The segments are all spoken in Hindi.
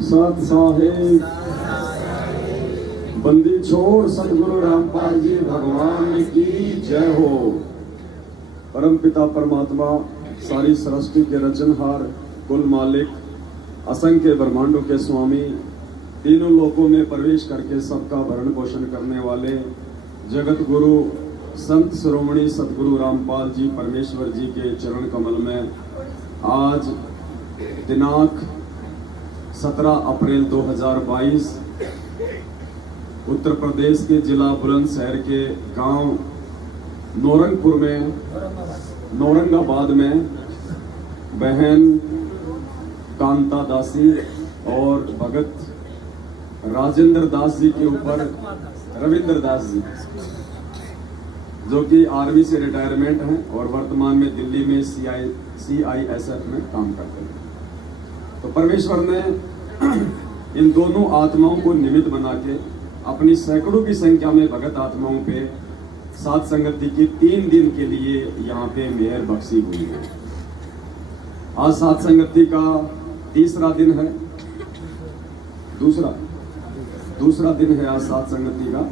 सत साहिब बंदी छोड़ सतगुरु रामपाल जी भगवान की जय हो। परम पिता परमात्मा सारी सृष्टि के रचनहार कुल मालिक असंख्य ब्रह्मांडों के स्वामी तीनों लोकों में प्रवेश करके सबका भरण पोषण करने वाले जगत गुरु संत शिरोमणि सतगुरु रामपाल जी परमेश्वर जी के चरण कमल में आज दिनांक 17 अप्रैल 2022 उत्तर प्रदेश के जिला बुलंदशहर के गांव नौरंगाबाद में बहन कांता दासी और भगत राजेंद्र दास जी के ऊपर रविंद्र दास जी जो कि आर्मी से रिटायरमेंट हैं और वर्तमान में दिल्ली में CISF में काम करते हैं। तो परमेश्वर ने इन दोनों आत्माओं को निमित्त बना के अपनी सैकड़ों की संख्या में भगत आत्माओं पे सात संगति की 3 दिन के लिए यहाँ पे मेहर बख्शी हुई है। आज सात संगति का तीसरा दिन है, दूसरा दिन है आज सात संगति का,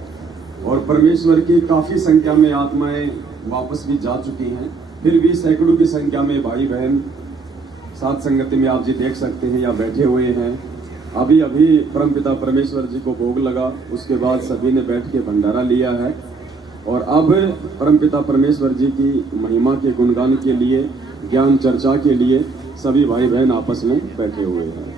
और परमेश्वर की काफी संख्या में आत्माएं वापस भी जा चुकी हैं। फिर भी सैकड़ों की संख्या में भाई बहन सात संगति में आप जी देख सकते हैं या बैठे हुए हैं। अभी परमपिता परमेश्वर जी को भोग लगा, उसके बाद सभी ने बैठ के भंडारा लिया है और अब परमपिता परमेश्वर जी की महिमा के गुणगान के लिए, ज्ञान चर्चा के लिए सभी भाई बहन आपस में बैठे हुए हैं।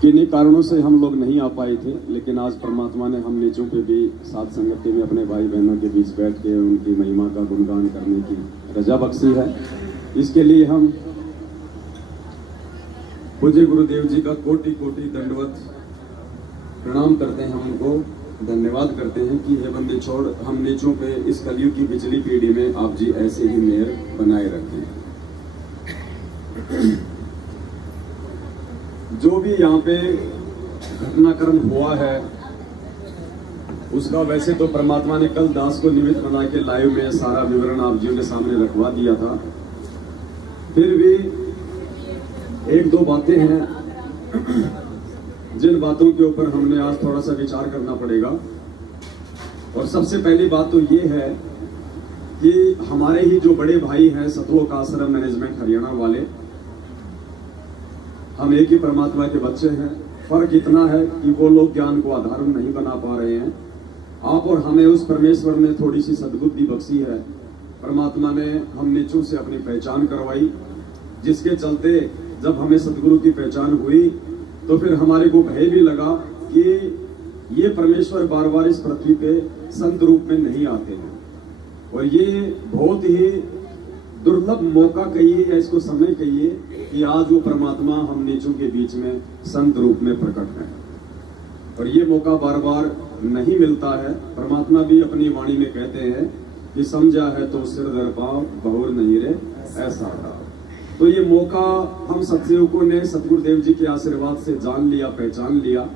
किन्हीं कारणों से हम लोग नहीं आ पाए थे, लेकिन आज परमात्मा ने हम नीचों पे भी सात संगति में अपने भाई बहनों के बीच बैठ के उनकी महिमा का गुणगान करने की रजा बख्शी है। इसके लिए हम पूज्य गुरुदेव जी का कोटि कोटि दंडवत प्रणाम करते हैं, हम उनको धन्यवाद करते हैं कि हे बंदे छोड़ हम नीचों पे इस कलयुग की पिछली पीढ़ी में आप जी ऐसे ही मेहर बनाए रखें। जो भी यहाँ पे घटनाक्रम हुआ है उसका वैसे तो परमात्मा ने कल दास को निमित्त बना के लाइव में सारा विवरण आप जी के सामने रखवा दिया था। फिर भी एक दो बातें हैं जिन बातों के ऊपर हमने आज थोड़ा सा विचार करना पड़ेगा। और सबसे पहली बात तो ये है कि हमारे ही जो बड़े भाई हैं सतलोक आश्रम मैनेजमेंट हरियाणा वाले, हम एक ही परमात्मा के बच्चे हैं। फर्क इतना है कि वो लोग ज्ञान को आधार नहीं बना पा रहे हैं। आप और हमें उस परमेश्वर ने थोड़ी सी सद्बुद्धि बख्शी है। परमात्मा ने हम नीचों से अपनी पहचान करवाई, जिसके चलते जब हमें सतगुरु की पहचान हुई तो फिर हमारे को भय भी लगा कि ये परमेश्वर बार बार इस पृथ्वी पे संत रूप में नहीं आते हैं और ये बहुत ही दुर्लभ मौका कहिए या इसको समय कहिए कि आज वो परमात्मा हम नीचों के बीच में संत रूप में प्रकट है और ये मौका बार बार नहीं मिलता है। परमात्मा भी अपनी वाणी में कहते हैं कि समझा है तो सिर दर पाओ बहुर नहीं रे ऐसा था। तो ये मौका हम सत्संगों ने सतगुरुदेव जी के आशीर्वाद से जान लिया, पहचान लिया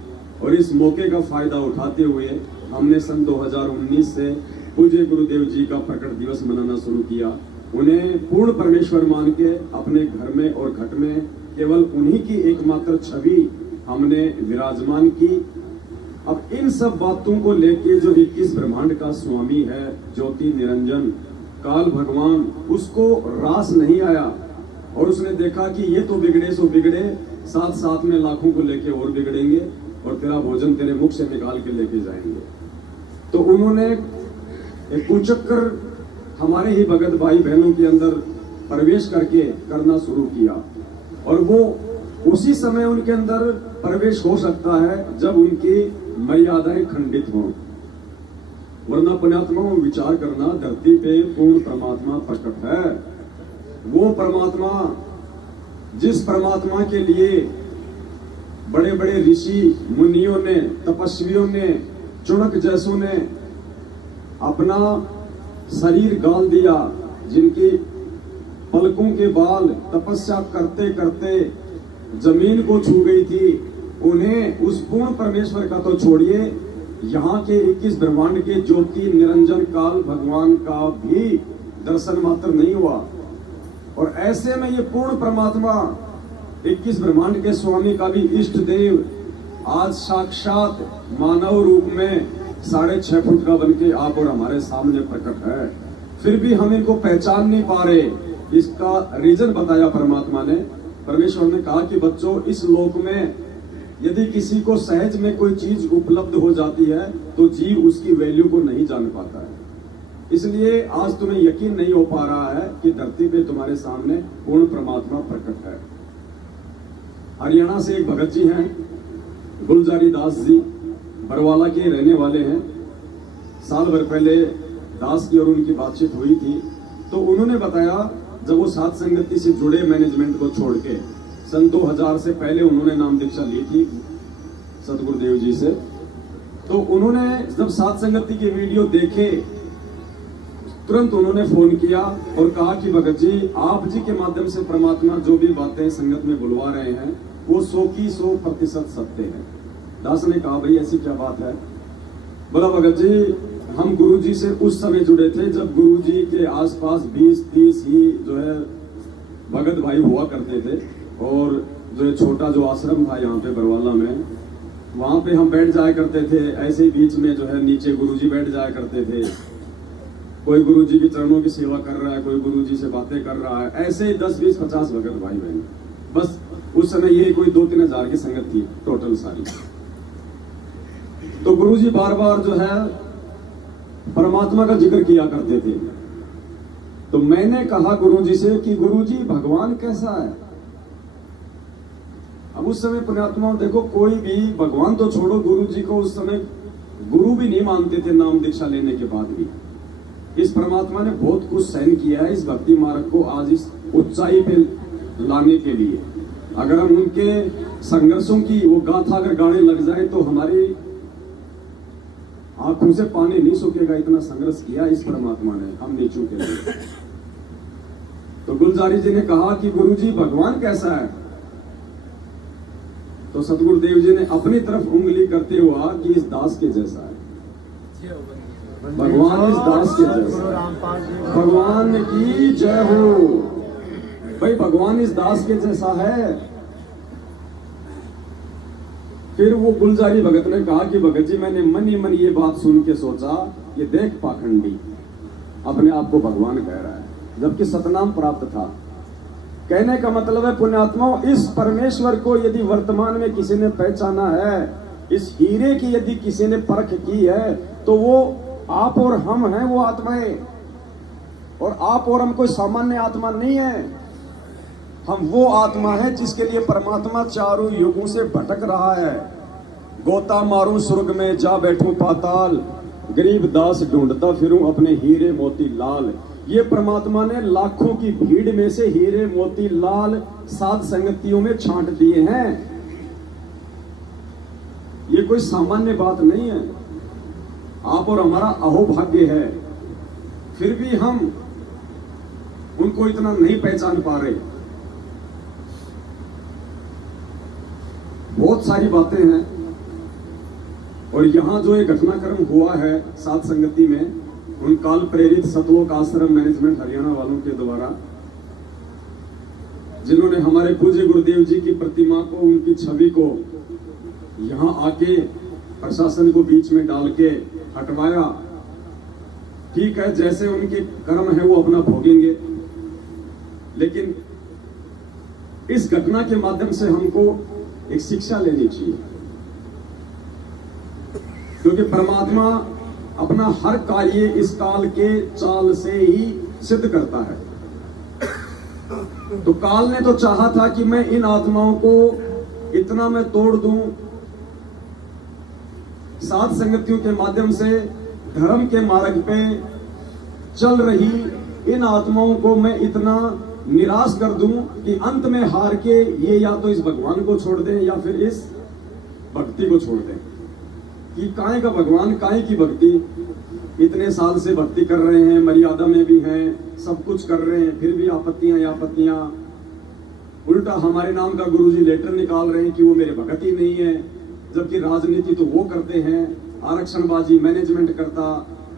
और इस मौके का फायदा उठाते हुए हमने सन 2019 से पूज्य गुरुदेव जी का प्रकट दिवस मनाना शुरू किया। उन्हें पूर्ण परमेश्वर मान के अपने घर में और घट में केवल उन्हीं की एकमात्र छवि हमने विराजमान की। अब इन सब बातों को लेके जो 21 ब्रह्मांड का स्वामी है, ज्योति निरंजन काल भगवान, उसको रास नहीं आया और उसने देखा कि ये तो बिगड़े सो बिगड़े, साथ साथ में लाखों को लेके और बिगड़ेंगे और तेरा भोजन तेरे मुख से निकाल के लेके जाएंगे। तो उन्होंने एक कुचक्कर हमारे ही भगत भाई बहनों के अंदर प्रवेश करके करना शुरू किया और वो उसी समय उनके अंदर प्रवेश हो सकता है जब उनकी मर्यादाएं खंडित हों, वरना पुण्यात्मा विचार करना धरती पे पूर्ण परमात्मा प्रकट है। वो परमात्मा जिस परमात्मा के लिए बड़े बड़े ऋषि मुनियों ने, तपस्वियों ने, चुनक जैसों ने अपना शरीर गाल दिया, जिनकी पलकों के बाल तपस्या करते करते जमीन को छू गई थी, उन्हें उस पूर्ण परमेश्वर का तो छोड़िए, यहाँ के 21 ब्रह्मांड के ज्योति निरंजन काल भगवान का भी दर्शन मात्र नहीं हुआ। और ऐसे में ये पूर्ण परमात्मा 21 ब्रह्मांड के स्वामी का भी इष्ट देव आज साक्षात मानव रूप में 6.5 फुट का बनके आप और हमारे सामने प्रकट है। फिर भी हम इनको पहचान नहीं पा रहे। इसका रीजन बताया परमात्मा ने। परमेश्वर ने कहा कि बच्चों, इस लोक में यदि किसी को सहज में कोई चीज उपलब्ध हो जाती है तो जीव उसकी वैल्यू को नहीं जान पाता है। इसलिए आज तुम्हें यकीन नहीं हो पा रहा है कि धरती पे तुम्हारे सामने पूर्ण परमात्मा प्रकट है। हरियाणा से एक भगत जी हैं, गुलजारी दास जी, बरवाला के रहने वाले हैं। साल भर पहले दास की और उनकी बातचीत हुई थी तो उन्होंने बताया, जब वो सात संगति से जुड़े मैनेजमेंट को छोड़ के सन 2000 से पहले उन्होंने नाम दीक्षा ली थी सतगुरुदेव जी से, तो उन्होंने जब सात संगति के वीडियो देखे तुरंत उन्होंने फोन किया और कहा कि भगत जी, आप जी के माध्यम से परमात्मा जो भी बातें संगत में बुलवा रहे हैं वो 100 की 100% सत्य है। दास ने कहा, भाई ऐसी क्या बात है? बोला, भगत जी, हम गुरु जी से उस समय जुड़े थे जब गुरु जी के आसपास 20-30 ही जो है भगत भाई हुआ करते थे, और जो है छोटा जो आश्रम था यहाँ पे बरवाला में, वहां पे हम बैठ जाया करते थे। ऐसे ही बीच में जो है नीचे गुरु जी बैठ जाया करते थे। कोई गुरु जी के चरणों की सेवा कर रहा है, कोई गुरु जी से बातें कर रहा है। ऐसे ही 10, 20, 50 भगत भाई बहन। बस उस समय यही कोई 2-3 हजार की संगत थी टोटल सारी। तो गुरु जी बार बार जो है परमात्मा का जिक्र किया करते थे। तो मैंने कहा गुरु जी से कि गुरु जी, भगवान कैसा है? अब उस समय पुण्यात्मा देखो, कोई भी भगवान तो छोड़ो, गुरु जी को उस समय गुरु भी नहीं मानते थे नाम दीक्षा लेने के बाद भी। इस परमात्मा ने बहुत कुछ सहन किया है इस भक्ति मार्ग को आज इस ऊंचाई पे लाने के लिए। अगर हम उनके संघर्षों की वो गाथा अगर गाने लग जाए तो हमारी आंखों से पानी नहीं सूखेगा। इतना संघर्ष किया इस परमात्मा ने, हम नहीं चूके। तो गुलजारी जी ने कहा कि गुरु जी, भगवान कैसा है? तो सतगुरुदेव जी ने अपनी तरफ उंगली करते हुआ कि इस दास के जैसा है। भगवान इस दास के जैसा। भगवान की जय हो। भाई, भगवान इस दास के जैसा है। फिर वो गुलजारी भगत ने कहा कि भगत जी, मैंने मन ही मन ये बात सुन के सोचा, ये देख पाखंडी अपने आप को भगवान कह रहा है जबकि सतनाम प्राप्त था। कहने का मतलब है पुण्यात्माओं, इस परमेश्वर को यदि वर्तमान में किसी ने पहचाना है, इस हीरे की यदि किसी ने परख की है, तो वो आप और हम हैं वो आत्माएं। और आप और हम कोई सामान्य आत्मा नहीं है। हम वो आत्मा है जिसके लिए परमात्मा चारों युगों से भटक रहा है। गोता मारूं स्वर्ग में, जा बैठूं पाताल, गरीब दास ढूंढता फिरूं अपने हीरे मोती लाल। ये परमात्मा ने लाखों की भीड़ में से हीरे मोती लाल सात संगतियों में छांट दिए हैं। ये कोई सामान्य बात नहीं है। आप और हमारा अहोभाग्य है, फिर भी हम उनको इतना नहीं पहचान पा रहे। बहुत सारी बातें हैं। और यहां जो एक घटनाक्रम हुआ है सात संगति में, उन काल प्रेरित सतलोक आश्रम मैनेजमेंट हरियाणा वालों के द्वारा, जिन्होंने हमारे पूज्य गुरुदेव जी की प्रतिमा को, उनकी छवि को यहां आके प्रशासन को बीच में डाल के हटवाया। ठीक है, जैसे उनके कर्म है वो अपना भोगेंगे, लेकिन इस घटना के माध्यम से हमको एक शिक्षा लेनी चाहिए, क्योंकि परमात्मा अपना हर कार्य इस काल के चाल से ही सिद्ध करता है। तो काल ने तो चाहा था कि मैं इन आत्माओं को इतना मैं तोड़ दूं, सात संगतियों के माध्यम से धर्म के मार्ग पे चल रही इन आत्माओं को मैं इतना निराश कर दूं कि अंत में हार के ये या तो इस भगवान को छोड़ दें या फिर इस भक्ति को छोड़ दें। कि काहे का भगवान, काहे की भक्ति? इतने साल से भक्ति कर रहे हैं, मर्यादा में भी हैं, सब कुछ कर रहे हैं, फिर भी आपत्तियां ही आपत्तियां। उल्टा हमारे नाम का गुरुजी लेटर निकाल रहे हैं कि वो मेरे भगत ही नहीं है, जबकि राजनीति तो वो करते हैं, आरक्षणबाजी मैनेजमेंट करता,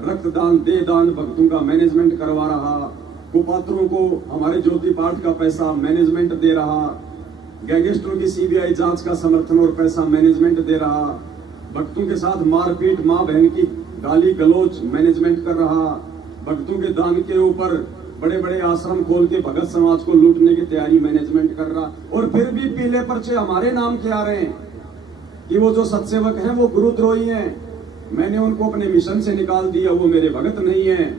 रक्तदान दे दान भक्तों का मैनेजमेंट करवा रहा, कुपात्रों को हमारे ज्योति पाठ का पैसा मैनेजमेंट दे रहा, गैंगस्टरों की सीबीआई जांच का समर्थन और पैसा मैनेजमेंट दे रहा, भक्तों के साथ मारपीट, माँ बहन की गाली गलौज मैनेजमेंट कर रहा, भक्तों के दान के ऊपर बड़े बड़े आश्रम खोल के भगत समाज को लूटने की तैयारी मैनेजमेंट कर रहा। और फिर भी पीले पर्चे हमारे नाम के आ रहे हैं कि वो जो सत्सेवक हैं वो गुरुद्रोही हैं, मैंने उनको अपने मिशन से निकाल दिया, वो मेरे भगत नहीं है।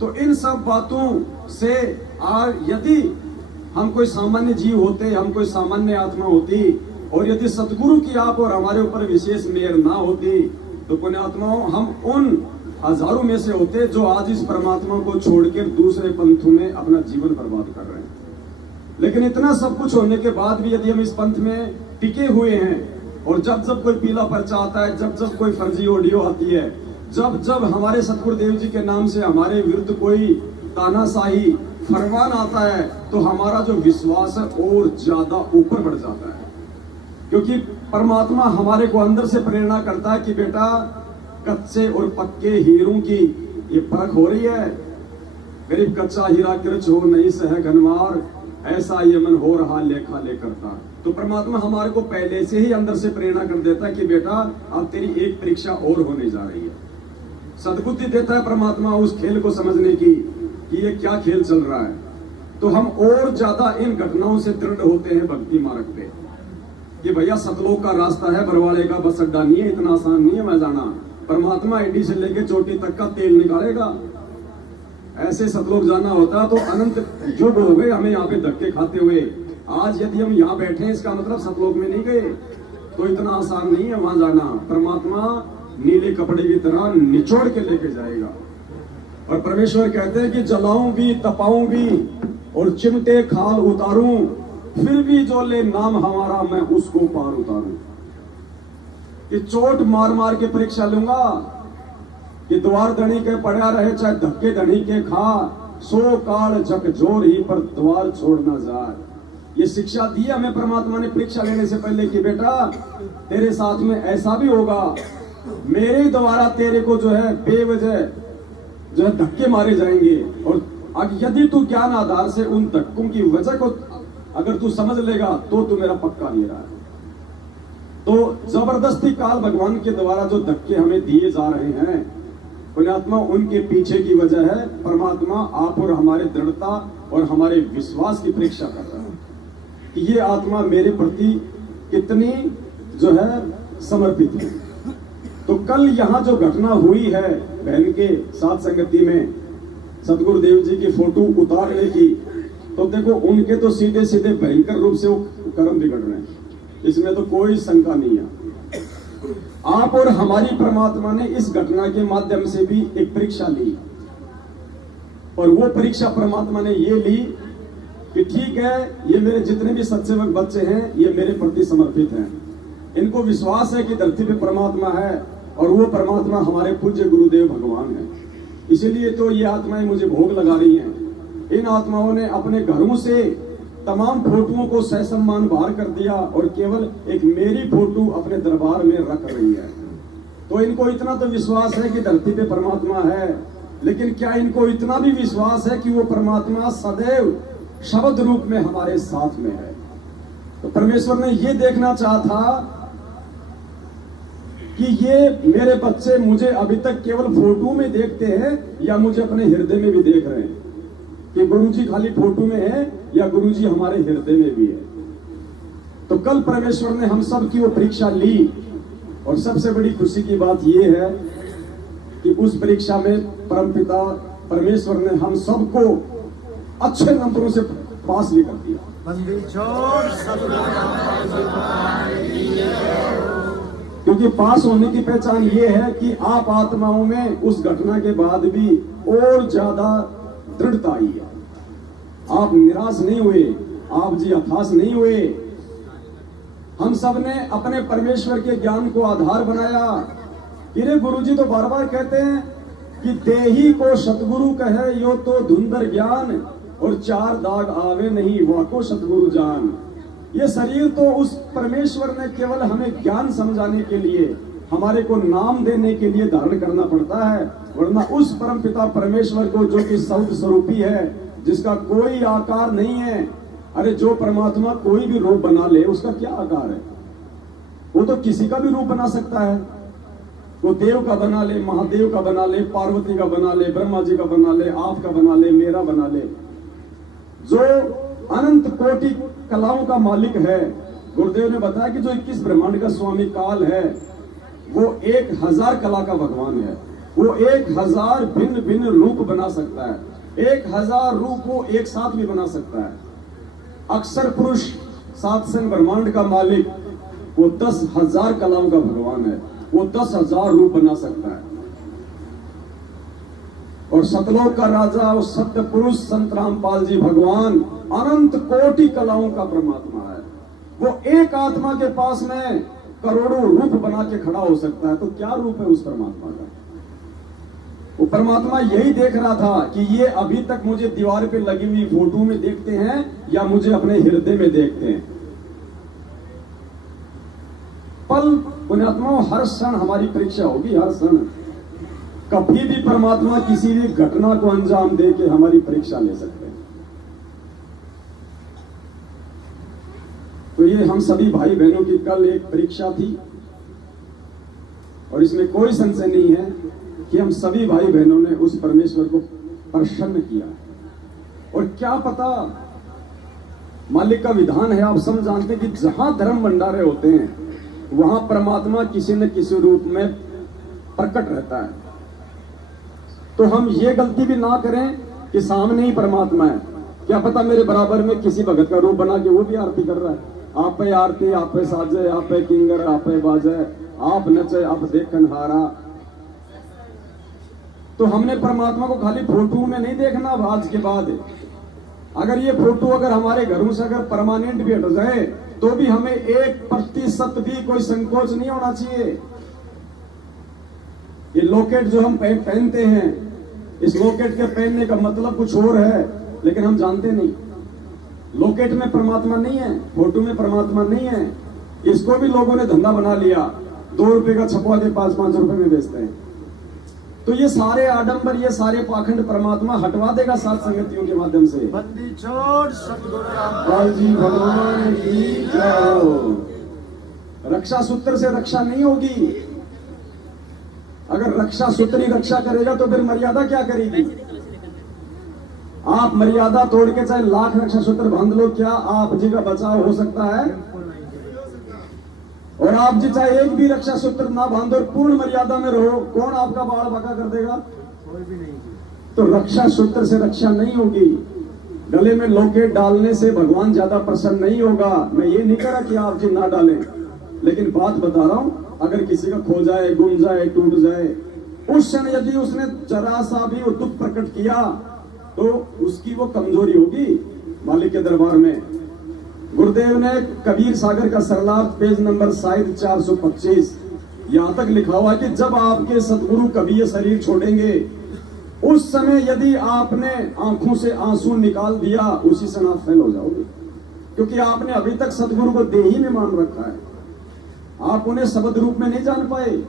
तो इन सब बातों से यदि हम कोई सामान्य जीव होते, हम कोई सामान्य आत्मा होती, और यदि सतगुरु की आप और हमारे ऊपर विशेष मेहर ना होती, तो पुण्यात्माओं हम उन हजारों में से होते जो आज इस परमात्मा को छोड़कर दूसरे पंथों में अपना जीवन बर्बाद कर रहे हैं। लेकिन इतना सब कुछ होने के बाद भी यदि हम इस पंथ में टिके हुए हैं, और जब जब कोई पीला पर्चा आता है, जब जब कोई फर्जी ऑडियो आती है, जब जब हमारे सतगुरुदेव जी के नाम से हमारे विरुद्ध कोई तानाशाही फरमान आता है, तो हमारा जो विश्वास है और ज्यादा ऊपर बढ़ जाता है। क्योंकि परमात्मा हमारे को अंदर से प्रेरणा करता है कि बेटा, कच्चे और पक्के हीरों की ये परख हो रही है। गरीब कच्चा हीरा किरच हो नहीं सह घनवार, ऐसा ये मन हो रहा लेखा ले करता। तो परमात्मा हमारे को पहले से ही अंदर से प्रेरणा कर देता है कि बेटा, अब तेरी एक परीक्षा और होने जा रही है। सद्बुद्धि देता है परमात्मा उस खेल को समझने की कि ये क्या खेल चल रहा है। तो हम और ज्यादा इन घटनाओं से दृढ़ होते हैं भक्ति मार्ग पे कि भैया सतलोक का रास्ता है, बरवाले का बस अड्डा नहीं है, इतना आसान नहीं है मैं जाना। परमात्मा एडी से लेके चोटी तक का तेल निकालेगा। ऐसे सतलोक जाना होता तो अनंत युग हो गए हमें यहाँ पे धक्के खाते हुए। आज यदि हम यहाँ बैठे हैं, इसका मतलब सतलोक में नहीं गए, तो इतना आसान नहीं है वहां जाना। परमात्मा नीले कपड़े की तरह निचोड़ के लेके जाएगा। और परमेश्वर कहते हैं कि जलाऊं भी, तपाऊं भी और चिमटे खाल उतारूं, फिर भी जो ले नाम हमारा मैं उसको पार उतारूं। कि चोट मार मार के परीक्षा लूंगा, कि द्वार धनी के पड़ा रहे चाहे धक्के धनी के खा, सो काल झकझोर ही पर द्वार छोड़ना जाए। ये शिक्षा दी हमें परमात्मा ने परीक्षा लेने से पहले कि बेटा, तेरे साथ में ऐसा भी होगा, मेरे द्वारा तेरे को जो है बेवजह जो है धक्के मारे जाएंगे। और यदि तू ज्ञान आधार से उन धक्कों की वजह को अगर तू समझ लेगा तो तू मेरा पक्का नहीं रहा है। तो जबरदस्ती काल भगवान के द्वारा जो धक्के हमें दिए जा रहे हैं पुण्यात्मा, उनके पीछे की वजह है परमात्मा आप और हमारे दृढ़ता और हमारे विश्वास की परीक्षा कर रहा है कि ये आत्मा मेरे प्रति कितनी जो है समर्पित है। तो कल यहाँ जो घटना हुई है बहन के साथ संगति में सतगुरुदेव जी की फोटो उतारने की, तो देखो उनके तो सीधे सीधे भयंकर रूप से वो कर्म बिगड़ रहे हैं, इसमें तो कोई शंका नहीं है। आप और हमारी परमात्मा ने इस घटना के माध्यम से भी एक परीक्षा ली, और वो परीक्षा परमात्मा ने ये ली कि ठीक है, ये मेरे जितने भी सत्सेवक बच्चे हैं ये मेरे प्रति समर्पित हैं, इनको विश्वास है कि धरती पे परमात्मा है और वो परमात्मा हमारे पूज्य गुरुदेव भगवान है। इसीलिए तो ये आत्माएं मुझे भोग लगा रही हैं। इन आत्माओं ने अपने घरों से तमाम फोटोओं को सहसम्मान बाहर कर दिया और केवल एक मेरी फोटो अपने दरबार में रख रही है। तो इनको इतना तो विश्वास है कि धरती पे परमात्मा है, लेकिन क्या इनको इतना भी विश्वास है कि वो परमात्मा सदैव शब्द रूप में हमारे साथ में है। तो परमेश्वर ने ये देखना चाहा था कि ये मेरे बच्चे मुझे अभी तक केवल फोटो में देखते हैं या मुझे अपने हृदय में भी देख रहे हैं, कि गुरुजी खाली फोटो में है या गुरुजी हमारे हृदय में भी है। तो कल परमेश्वर ने हम सब की वो परीक्षा ली, और सबसे बड़ी खुशी की बात ये है कि उस परीक्षा में परमपिता परमेश्वर ने हम सबको अच्छे नंबरों से पास भी कर दिया। क्योंकि पास होने की पहचान ये है कि आप आत्माओं में उस घटना के बाद भी और ज्यादा दृढ़ता आई है। आप निराश नहीं हुए, आप जी हताश नहीं हुए। हम सब ने अपने परमेश्वर के ज्ञान को आधार बनाया। गिरे गुरुजी तो बार बार कहते हैं कि देही को सतगुरु कहे यो तो धुंधर ज्ञान, और चार दाग आवे नहीं वाको सतगुरु जान। ये शरीर तो उस परमेश्वर ने केवल हमें ज्ञान समझाने के लिए हमारे को नाम देने के लिए धारण करना पड़ता है, वरना उस परम पिता परमेश्वर को जो कि सौद स्वरूपी है, जिसका कोई आकार नहीं है। अरे जो परमात्मा कोई भी रूप बना ले उसका क्या आकार है? वो तो किसी का भी रूप बना सकता है। वो देव का बना ले, महादेव का बना ले, पार्वती का बना ले, ब्रह्मा जी का बना ले, आपका बना ले, मेरा बना ले। जो अनंत कोटि कलाओं का मालिक है, गुरुदेव ने बताया कि जो 21 ब्रह्मांड का स्वामी काल है, वो 1000 कला का भगवान है। वो 1000 भिन्न भिन्न रूप बना सकता है। 1000 रूप वो एक साथ भी बना सकता है। अक्षर पुरुष सात संग ब्रह्मांड का मालिक, वो 10,000 कलाओं का भगवान है। वो 10,000 रूप बना सकता है। और सतलोक का राजा और सत्य पुरुष संत रामपाल जी भगवान अनंत कोटि कलाओं का परमात्मा है। वो एक आत्मा के पास में करोड़ों रूप बना के खड़ा हो सकता है। तो क्या रूप है उस परमात्मा का? वो परमात्मा यही देख रहा था कि ये अभी तक मुझे दीवार पे लगी हुई फोटो में देखते हैं या मुझे अपने हृदय में देखते हैं। पल पुण्यात्माओं, हर क्षण हमारी परीक्षा होगी। हर क्षण कभी भी परमात्मा किसी भी घटना को अंजाम दे के हमारी परीक्षा ले सकते हैं। तो ये हम सभी भाई बहनों की कल एक परीक्षा थी, और इसमें कोई संशय नहीं है कि हम सभी भाई बहनों ने उस परमेश्वर को प्रसन्न किया। और क्या पता, मालिक का विधान है, आप सब जानते हैं कि जहां धर्म भंडारे होते हैं वहां परमात्मा किसी न किसी रूप में प्रकट रहता है। तो हम ये गलती भी ना करें कि सामने ही परमात्मा है, क्या पता मेरे बराबर में किसी भगत का रूप बना के वो भी आरती कर रहा है। आप पे आरती, आप पे साजे, आप पे किंगर, आप पे बाजे, आप नचे, आप देखन हारा। तो हमने परमात्मा को खाली फोटो में नहीं देखना। आज के बाद अगर ये फोटो अगर हमारे घरों से अगर परमानेंट भी हट जाए तो भी हमें 1% भी कोई संकोच नहीं होना चाहिए। ये लॉकेट जो हम पहनते हैं, इस लॉकेट के पहनने का मतलब कुछ और है, लेकिन हम जानते नहीं। लॉकेट में परमात्मा नहीं है, फोटो में परमात्मा नहीं है। इसको भी लोगों ने धंधा बना लिया, 2 रुपए का छपवा के 5-5 रुपए में बेचते हैं। तो ये सारे आडंबर, ये सारे पाखंड परमात्मा हटवा देगा सात संगतियों के माध्यम से। बंदी छोड़ सतगुरु रामपाल जी भगवान की जय। रक्षा सूत्र से रक्षा नहीं होगी। अगर रक्षा सूत्र ही रक्षा करेगा तो फिर मर्यादा क्या करेगी? आप मर्यादा तोड़ के चाहे लाख रक्षा सूत्र बांध लो, क्या आप जी का बचाव हो सकता है? और आप जी चाहे एक भी रक्षा सूत्र ना बांधो और पूर्ण मर्यादा में रहो, कौन आपका बाल बाका कर देगा? कोई भी नहीं। तो रक्षा सूत्र से रक्षा नहीं होगी। गले में लॉकेट डालने से भगवान ज्यादा प्रसन्न नहीं होगा। मैं ये नहीं कह रहा कि आप जी ना डालें, लेकिन बात बता रहा हूं, अगर किसी का खो जाए, गुम जाए, टूट जाए, उस क्षण यदि उसने जरा सा भी वो दुख प्रकट किया तो उसकी वो कमजोरी होगी मालिक के दरबार में। गुरुदेव ने कबीर सागर का सरलार्थ पेज नंबर शायद 425 यहां तक लिखा हुआ है कि जब आपके सतगुरु कभी ये शरीर छोड़ेंगे, उस समय यदि आपने आंखों से आंसू निकाल दिया, उसी समय आप फेल हो जाओगे, क्योंकि आपने अभी तक सतगुरु को देही में मान रखा है। आप उन्हें शब्द रूप में नहीं जान पाए।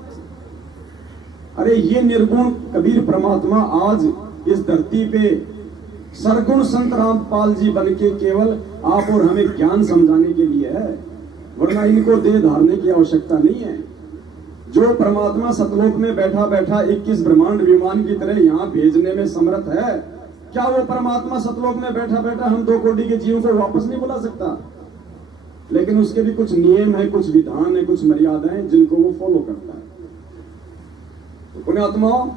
अरे ये निर्गुण कबीर परमात्मा आज इस धरती पे सरगुण संत रामपाल जी बन के केवल आप और हमें ज्ञान समझाने के लिए है, वरना इनको देह धारने की आवश्यकता नहीं है। जो परमात्मा सतलोक में बैठा बैठा 21 ब्रह्मांड विमान की तरह यहाँ भेजने में समर्थ है, क्या वो परमात्मा सतलोक में बैठा बैठा हम 2 कोटि के जीवों को वापस नहीं बुला सकता? लेकिन उसके भी कुछ नियम है, कुछ विधान है, कुछ मर्यादाएं जिनको वो फॉलो करता है। तो पुण्यात्माओं,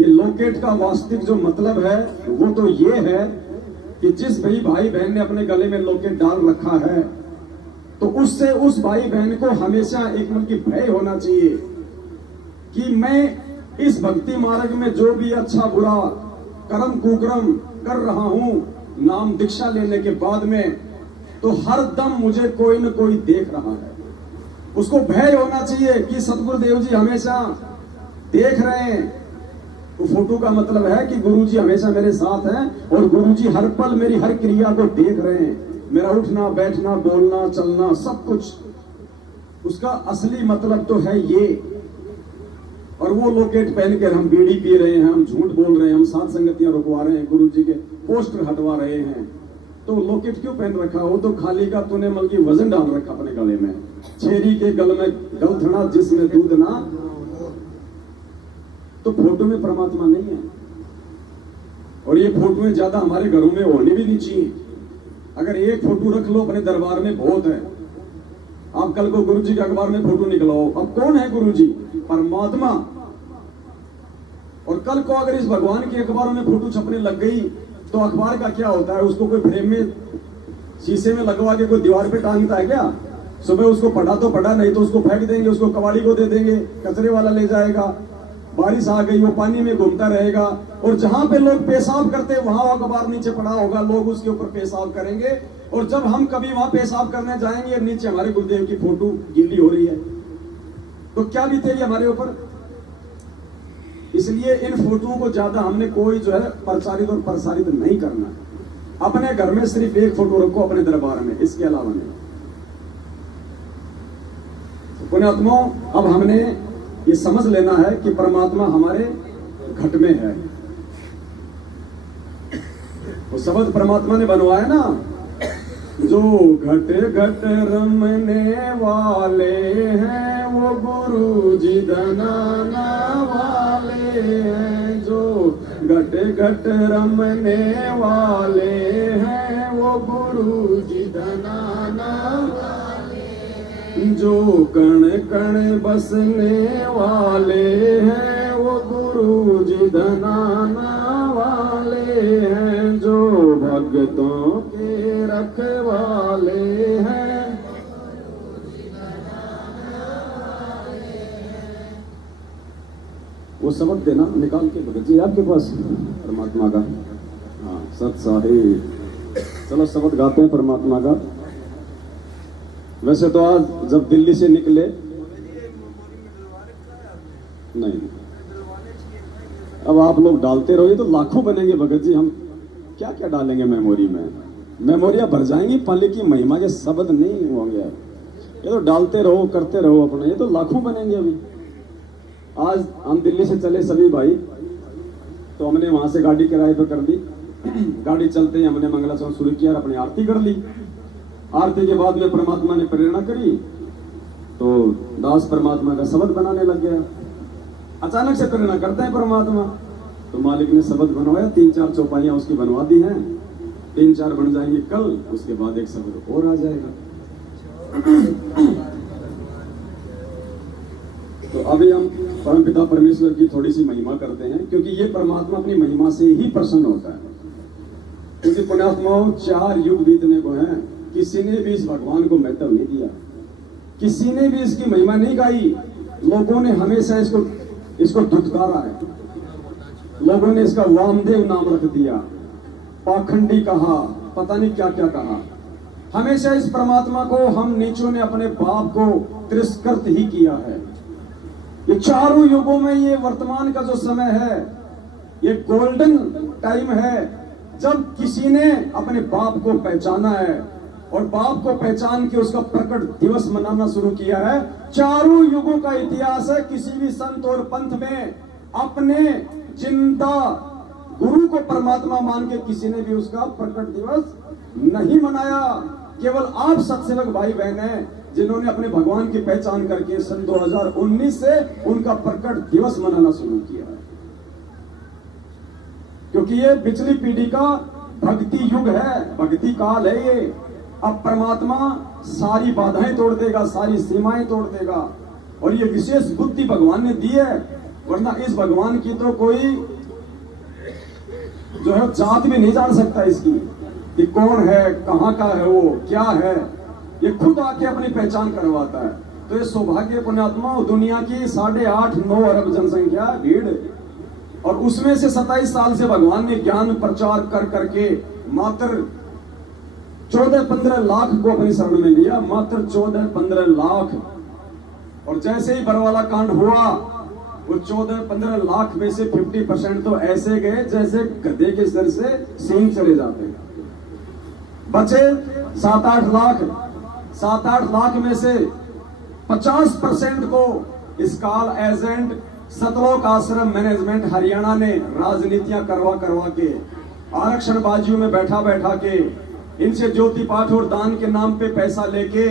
ये लॉकेट का वास्तविक जो मतलब है वो तो ये है कि जिस भाई बहन ने अपने गले में लॉकेट डाल रखा है, तो उससे उस भाई बहन को हमेशा एक मन की भय होना चाहिए कि मैं इस भक्ति मार्ग में जो भी अच्छा बुरा कर्म कुकर्म कर रहा हूं, नाम दीक्षा लेने के बाद में, तो हर दम मुझे कोई न कोई देख रहा है। उसको भय होना चाहिए कि सतगुरुदेव जी हमेशा देख रहे हैं। तो फोटो का मतलब है कि गुरुजी हमेशा मेरे साथ हैं और गुरुजी हर पल मेरी हर क्रिया को देख रहे हैं, मेरा उठना बैठना बोलना चलना सब कुछ। उसका असली मतलब तो है ये और वो लोकेट पहन कर हम बीड़ी पी रहे हैं, हम झूठ बोल रहे हैं, हम सात संगतियां रुकवा रहे हैं, गुरु जी के पोस्टर हटवा रहे हैं, तो लोकेट क्यों पहन रखा? वो तो खाली का तूने मल्कि वजन डाल रखा अपने गले में। छेरी के गल में गलथड़ा जिसमें दूध ना, तो फोटो में परमात्मा नहीं है। और ये फोटोएं ज्यादा हमारे घरों में होनी भी नहीं चाहिए। अगर एक फोटो रख लो अपने दरबार में बहुत है। आप कल को गुरु जी के अखबार में फोटो निकलाओ, अब कौन है गुरु जी? परमात्मा। और कल को अगर इस भगवान के अखबारों में फोटो छपने लग गई तो अखबार का क्या होता है? उसको कोई फ्रेम में शीशे में लगवा के कोई दीवार पे टांगता है क्या? सुबह उसको पढ़ा तो पढ़ा, नहीं तो उसको फेंक देंगे, उसको कबाड़ी को दे देंगे, कचरे वाला ले जाएगा। बारिश आ गई, वो पानी में घूमता रहेगा, और जहां पे लोग पेशाब करते वहां अखबार नीचे पड़ा होगा, लोग उसके ऊपर पेशाब करेंगे। और जब हम कभी वहां पेशाब करने जाएंगे, नीचे हमारे गुरुदेव की फोटो गीली हो रही है, तो क्या बीतेगी हमारे ऊपर? इसलिए इन फोटोओं को ज्यादा हमने कोई जो है प्रचारित और प्रसारित नहीं करना है। अपने घर में सिर्फ एक फोटो रखो अपने दरबार में, इसके अलावा नहीं। पुण्यात्माओं, अब हमने ये समझ लेना है कि परमात्मा हमारे घट में है। वो शब्द परमात्मा ने बनवाया ना, जो घट घट रमने वाले हैं वो गुरु जी धनाना वाले हैं। जो घट घट रमने वाले हैं वो गुरु जी धनाना वाले हैं। जो कण कण बसने वाले हैं वो गुरु जी धनाना वाले हैं। जो भक्तों के रखवाले हैं। वो सबक देना निकाल के भगत जी आपके पास परमात्मा का। हाँ, सत साहिब। चलो शब्द गाते हैं परमात्मा का। वैसे तो आज जब दिल्ली से निकले, नहीं, अब आप लोग डालते रहोगे तो लाखों बनेंगे भगत जी। हम क्या क्या डालेंगे मेमोरी में? मेमोरियां भर जाएंगी, पाली की महिमा के शब्द नहीं होंगे। ये तो डालते रहो, करते रहो अपने, ये तो लाखों बनेंगे। अभी आज हम दिल्ली से चले सभी भाई, तो हमने वहां से गाड़ी किराए पर कर दी। गाड़ी चलते ही हमने मंगलाचरण शुरू किया और अपनी आरती कर ली। आरती के बाद में परमात्मा ने प्रेरणा करी तो दास परमात्मा का शब्द बनाने लग गया। अचानक से प्रेरणा करते हैं परमात्मा, तो मालिक ने शब्द बनवाया। 3-4 चौपाइयां उसकी बनवा दी हैं, 3-4 बन जाएंगे कल, उसके बाद एक शब्द और आ जाएगा। तो अभी हम परमपिता परमेश्वर की थोड़ी सी महिमा करते हैं, क्योंकि ये परमात्मा अपनी महिमा से ही प्रसन्न होता है। क्योंकि पुण्यात्माओं 4 युग बीतने को हैं, किसी ने भी इस भगवान को महत्व नहीं दिया, किसी ने भी इसकी महिमा नहीं गाई। लोगों ने हमेशा इसको धुतकारा है। लोगों ने इसका वामदेव नाम रख दिया, पाखंडी कहा, पता नहीं क्या क्या कहा। हमेशा इस परमात्मा को हम नीचों ने अपने बाप को तिरस्कृत ही किया है। ये 4 युगों में ये वर्तमान का जो समय है, ये गोल्डन टाइम है, जब किसी ने अपने बाप को पहचाना है और बाप को पहचान के उसका प्रकट दिवस मनाना शुरू किया है। 4 युगों का इतिहास है। किसी भी संत और पंथ में अपने जिंदा गुरु को परमात्मा मान के किसी ने भी उसका प्रकट दिवस नहीं मनाया। केवल आप सत्सेवक भाई बहन हैं जिन्होंने अपने भगवान की पहचान करके सन 2019 से उनका प्रकट दिवस मनाना शुरू किया है। क्योंकि ये पिछली पीढ़ी का भक्ति युग है, भक्ति काल है ये। अब परमात्मा सारी बाधाएं तोड़ देगा, सारी सीमाएं तोड़ देगा, और ये विशेष बुद्धि भगवान ने दी है। वरना इस भगवान की तो कोई जो है जात भी नहीं जान सकता इसकी, कि कौन है, कहां का है, वो क्या है। ये खुद आके अपनी पहचान करवाता है। तो ये सौभाग्य पुण्यात्मा, दुनिया की 8.5-9 अरब जनसंख्या भीड़, और उसमें से 27 साल से भगवान ने ज्ञान प्रचार कर करके मात्र 14-15 लाख को अपनी शरण में लिया। मात्र 14-15 लाख। और जैसे ही बरवाला कांड हुआ, वो 14-15 लाख में से 50% तो ऐसे गए जैसे गधे के सिर से सींग चले जाते हैं। बचे 7-8 लाख। 7-8 लाख में से 50% को इस काल एजेंट सतलोक आश्रम मैनेजमेंट हरियाणा ने राजनीतियां करवा करवा के, आरक्षण बाजियों में बैठा बैठा के, इनसे ज्योति पाठ और दान के नाम पे पैसा लेके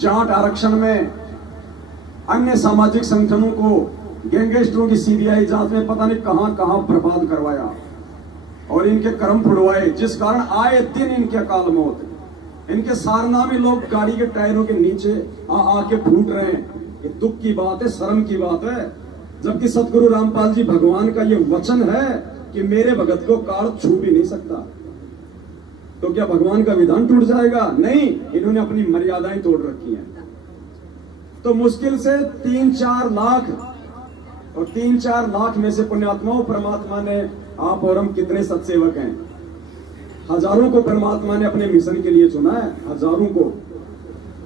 जाट आरक्षण में अन्य सामाजिक संगठनों को गैंगस्टरों की सीबीआई जांच में पता नहीं कहां कहां बर्बाद करवाया और इनके कर्म फुड़वाए, जिस कारण आए दिन इनके अकाल मौत। इनके सारनामी लोग गाड़ी के टायरों के नीचे आके फूट रहे हैं। ये दुख की बात है, शर्म की बात है। जबकि सतगुरु रामपाल जी भगवान का ये वचन है कि मेरे भगत को काल छू भी नहीं सकता। तो क्या भगवान का विधान टूट जाएगा? नहीं, इन्होंने अपनी मर्यादाएं तोड़ रखी हैं। तो मुश्किल से 3-4 लाख, और 3-4 लाख में से पुण्यात्माओं परमात्मा ने, आप और हम कितने सत्सेवक हैं, हजारों को परमात्मा ने अपने मिशन के लिए चुना है, हजारों को।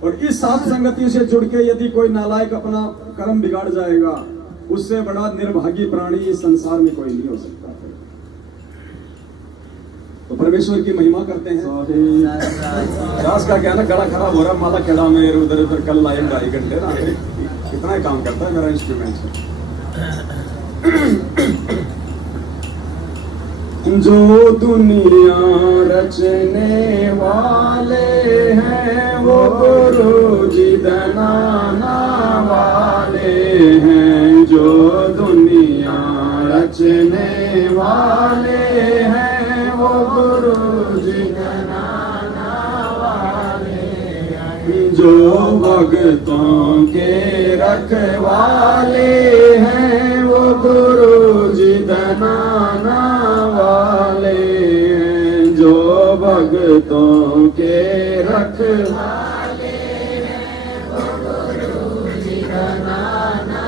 और इस साथ संगति से जुड़ के यदि कोई नालायक अपना कर्म बिगाड़ जाएगा, उससे बड़ा निर्भागी प्राणी इस संसार में कोई नहीं हो सकता। तो परमेश्वर की महिमा करते हैं। दास का क्या ना, गला खराब हो रहा, माला खेड़ा में उधर उधर, कल लाए 2.5 घंटे ना, कितना ही काम करता है मेरा इंस्ट्रूमेंट। जो दुनिया रचने वाले हैं वो गुरु जी दनाना वाले हैं। जो दुनिया रचने वाले हैं वो गुरु जी दनाना वाले हैं। जो भक्तों के रखवाले हैं वो गुरु जी दनाना वाले हैं। जो भक्तों के रखवाले हैं वो गुरु जी दनाना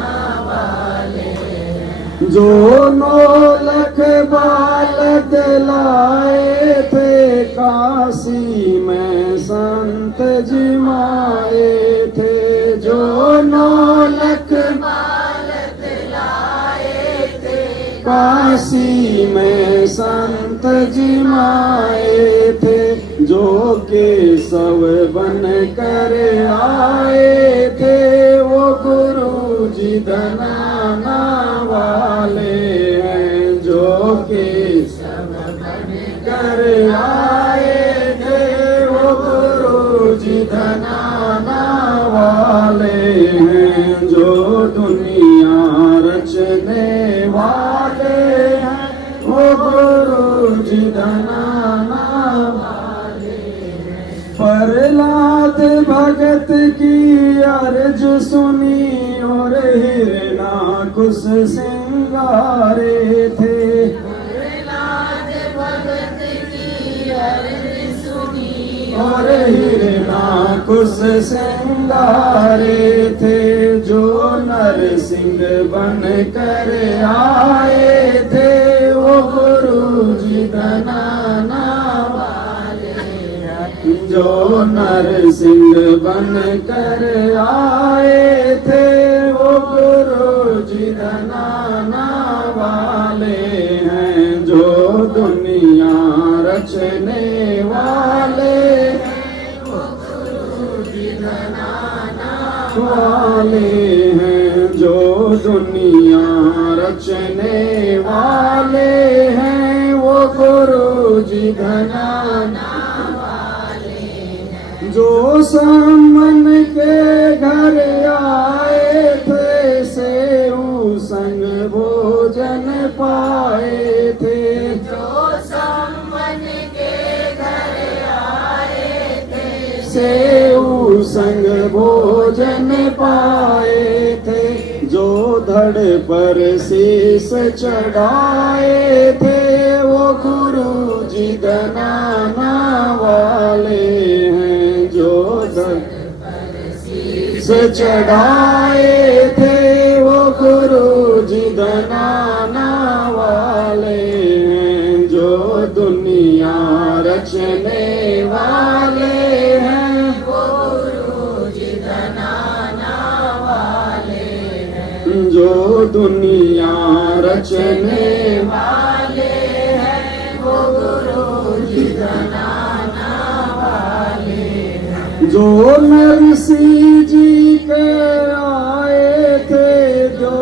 वाले हैं। जो 9 लाख बालक लाए थे काशी में संत जिमाए थे। जो 9 लाख बालक लाए थे काशी में संत जिमाए थे। जो केशव बन कर आए थे वो गुरु जी दनाना वाले हैं। जो केशव बन कर आए थे वो गुरु जी दनाना वाले हैं। जो दुनिया रचने वाले हैं वो गुरु जी दनाना वाले हैं। प्रहलाद भगत की अर्ज सुनी और हिरणाकुश सिंगारे थे। प्रहलाद भगत की अर्ज सुनी और हिरणाकुश सिंगारे थे। जो नरसिंह बन कर आए थे वो गुरु जी दनाना वाले हैं। जो नरसिंह बन कर आए थे वो गुरु जी दनाना वाले हैं। जो दुनिया रचने वाले हैं वो गुरु जी दनाना वाले हैं। जो दुनिया रचने वाले हैं वो गुरु जी दनाना वाले हैं। जो सामन के घर आए थे सेऊ संग भोजन पाए थे। जो सामन के घर आए थे सेऊ संग भोजन पाए थे। जो धड़ पर शीस चढ़ाए थे वो गुरु जी दनाना वाले हैं। जो धड़ पर शीस चढ़ाए थे वो गुरु जी दनाना वाले हैं। जो दुनिया रचने वाले हैं वो गुरु जी दनाना वाले हैं। जो दुनिया रचने वाले हैं वो गुरु जी दनाना वाले हैं। जो नरसिंह जी के आए थे जो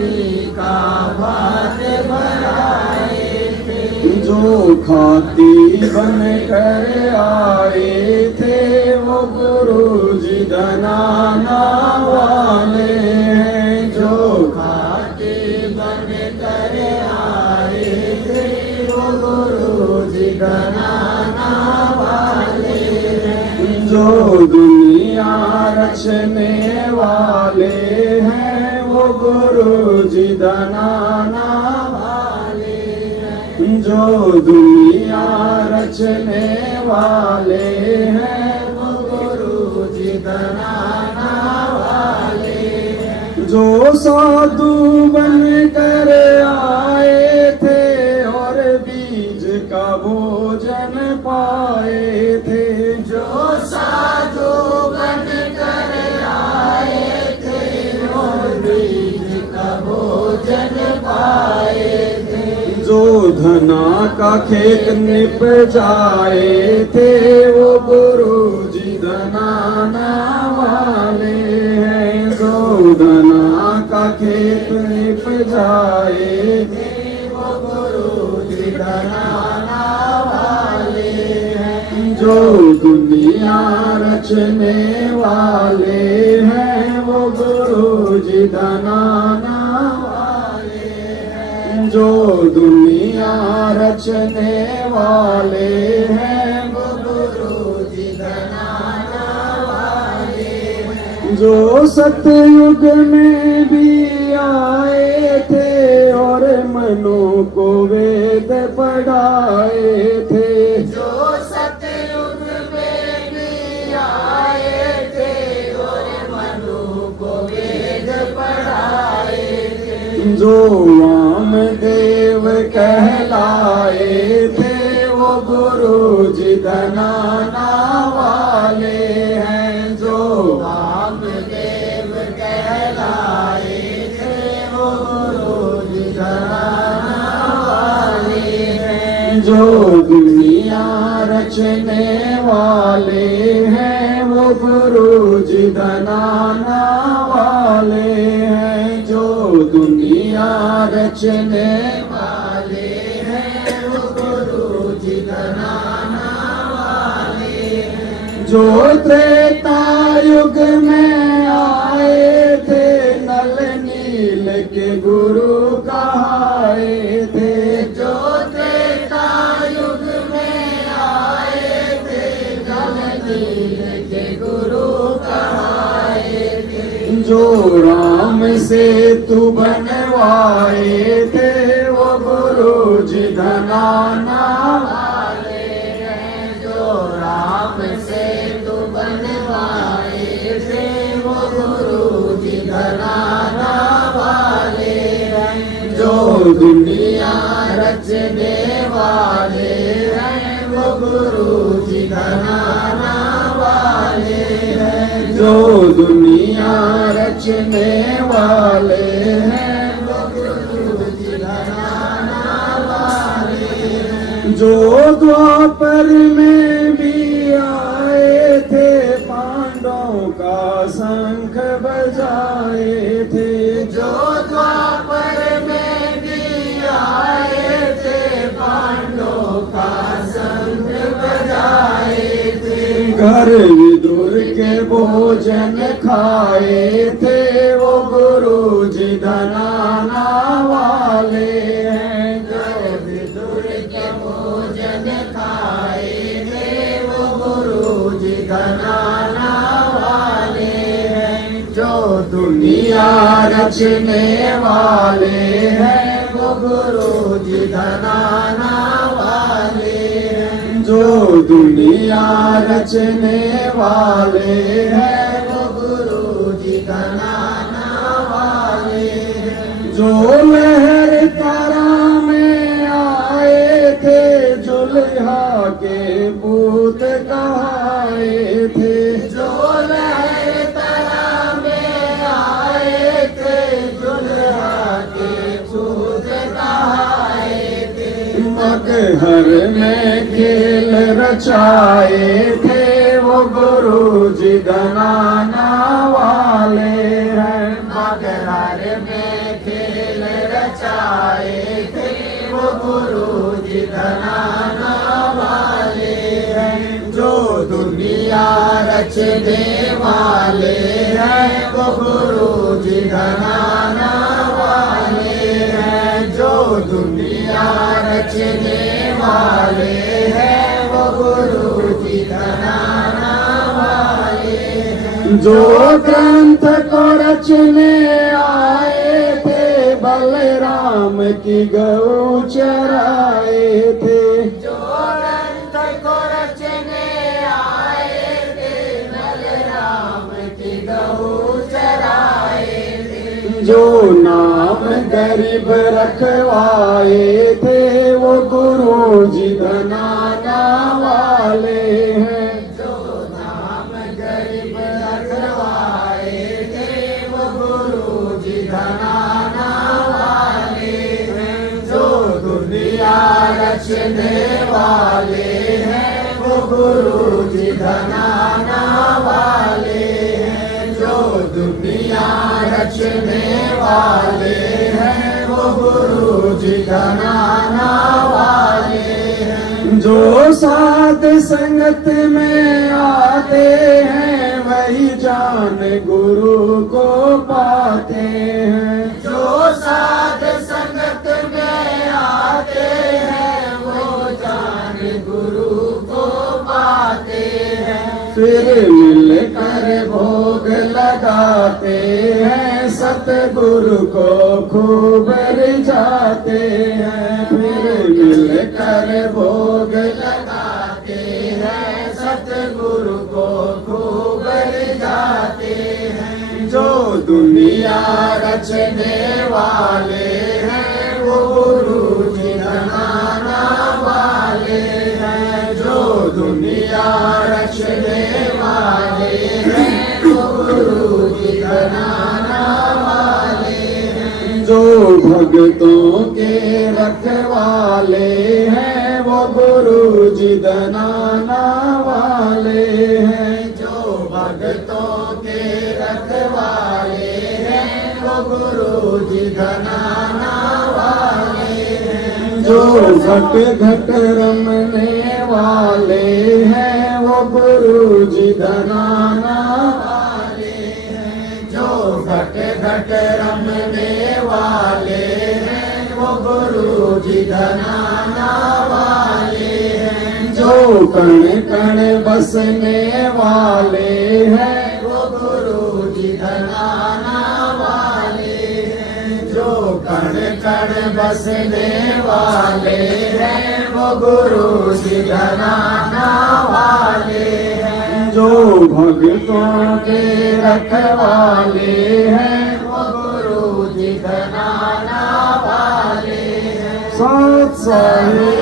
का भात भराए थे। जो खाती बन कर आए थे वो गुरु जी धनाना वाले हैं। जो खाते बन कर आए थे वो गुरु जी धनाना वाले हैं। जो दुनिया रचने वाले हैं वो गुरु जी धनाना वाले हैं। जो दुनिया रचने वाले हैं वो गुरु जी धनाना वाले हैं। जो साधु बन कर आए थे और बीज का भोजन पाए थे। जो साधु बन कर आए थे और बीज का भोजन पाए थे। जो धना का खेत निप जाए थे वो गुरु जी धनाना वाले हैं। जो धना का खेत निप जाए थे वो गुरु जी धनाना वाले हैं। जो दुनिया रचने वाले हैं वो गुरु जी धनाना वाले हैं। जो दुनिया रचने वाले हैं वो गुरु जी धनाना वाले हैं। जो सतयुग में भी आए थे और मनों को वेद पढ़ाए थे। जो सतयुग में भी आए थे और मनु को वेद पढ़ाए थे। जो वामदेव कहलाए थे वो गुरु जी धनाना वाले हैं। जो वामदेव कहलाए थे वो गुरु जी धनाना वाले हैं। जो दुनिया रचने वाले हैं वो गुरु जी धनाना वाले हैं। जो दुनिया रचने वाले हैं वो गुरु जी धनाना वाले हैं। जो त्रेता युग में आए थे नल नील के गुरु कहाए थे। जो त्रेता युग में आए थे नल नील के गुरु कहाए थे। जो राम से तू बनवाए थे वो गुरु जी धनाना वाले हैं। जो राम से तू बनवाए थे वो गुरु जी धनाना वाले हैं। जो दुनिया रचने वाले हैं वो गुरु जी धनाना वाले हैं। जो दुनिया रचने वाले हैं वो गुरु जी धनाना वाले हैं। जो द्वापर में भी आए थे पांडवों का शंख बजाए थे। जो द्वापर में भी आए थे पांडवों का संग बजाए थे। घर विदुर के भोजन खाए थे वो गुरु जी धनाना वाले हैं। जो विदुर के भोजन खाए थे वो गुरु जी धनाना वाले हैं। जो दुनिया रचने वाले हैं वो गुरु जी धनाना वाले हैं। जो दुनिया रचने वाले हैं वो गुरु जी धनाना वाले हैं। जो लहर तारा में आए थे जुल्हा के पूत कहाए थे। जो लहर तरा में आए थे जुल्हा के पूत कहाए थे। मगहर में खेल रचाए थे वो गुरु जी धनाना वाले हैं। मगहर में में खेल रचाए थे, वो गुरु जी घराना वाले हैं। जो दुनिया रचने वाले हैं, वो गुरु जी घराना वाले हैं। जो दुनिया रचने वाले हैं, वो गुरु जी घराना वाले हैं। जो ग्रंथ को रचने आए थे, बलराम की गौ चराए थे। जो ग्रंथ को रचने आए थे, बलराम की गौ चराए थे। जो नाम गरीब रखवाए थे, वो गुरु जी घराना वाले हैं। जो नाम गरीब रखवाए थे, वो गुरु जी घराना वाले हैं। जो दुनिया रचने वाले हैं, वो गुरु जी घराना वाले हैं। जो दुनिया रचने वाले हैं, वो गुरु जी घराना वाले हैं। जो साध संगत में आते हैं, वही जान गुरु को पाते हैं। जो साध संगत में आते हैं, वो जान गुरु को पाते हैं। फिर मिलकर भोग लगाते हैं, सतगुरु को खूब रिझाते हैं। फिर मिलकर भोग लगाते हैं, सतगुरु को खूब रिझाते हैं। जो दुनिया रचने वाले हैं, वो गुरु जी घराना वाले हैं। जो दुनिया रचने वाले हैं, वो गुरु जी घराना वाले हैं। जो भक्तों के रखवाले हैं, वो गुरु जी घराना वाले हैं। जो भक्तों के रखवाले हैं, वो गुरु जी घराना वाले हैं। जो घट घट रमने वाले हैं, वो गुरु जी घराना वाले हैं। जो घट घट रमने वाले हैं, वो गुरु जी घराना वाले हैं। जो कण कण बसने वाले हैं, वो गुरु जी घराना वाले हैं। जो कण कण बसने वाले हैं, वो गुरु जी घराना वाले हैं। जो भक्तों के रखवाले हैं, वो गुरु जी घराना वाले हैं। साथ साहिब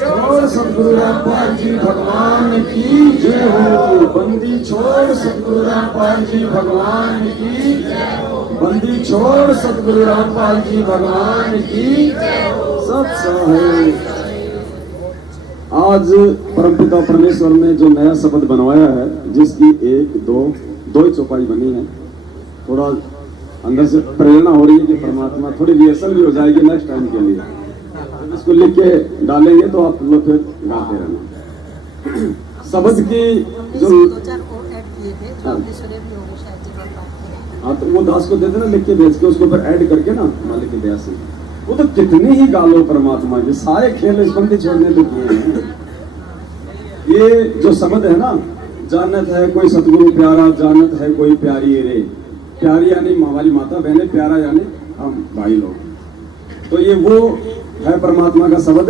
छोड़ सतगुरु रामपाल जी भगवान की जय हो। बंदी छोड़ सतगुरु रामपाल जी भगवान की जय हो। बंदी छोड़ सतगुरु रामपाल जी भगवान की सत साहिब। आज परमपिता परमेश्वर ने जो नया शब्द बनवाया है, जिसकी एक दो ही चौपाई बनी है, थोड़ा अंदर से प्रेरणा हो रही है कि परमात्मा थोड़ी रिहर्सल भी हो जाएगी नेक्स्ट टाइम के लिए। तो इसको लिख के डालेंगे तो आप लोग फिर गाते रहना। शब्द की जो हाँ, तो वो दास को देते ना लिख के भेज के, उसको फिर ऐड करके ना मालिक के दया से। वो तो कितनी ही गालो परमात्मा के सारे खेल इस बंदी छोड़ने तो किए हैं। ये जो शब्द है ना, जानत है कोई सतगुरु प्यारा, जानत है कोई प्यारी रे। प्यारी यानी हमारी माता बहने, प्यारा यानी हम भाई लोग। तो ये वो है परमात्मा का शब्द।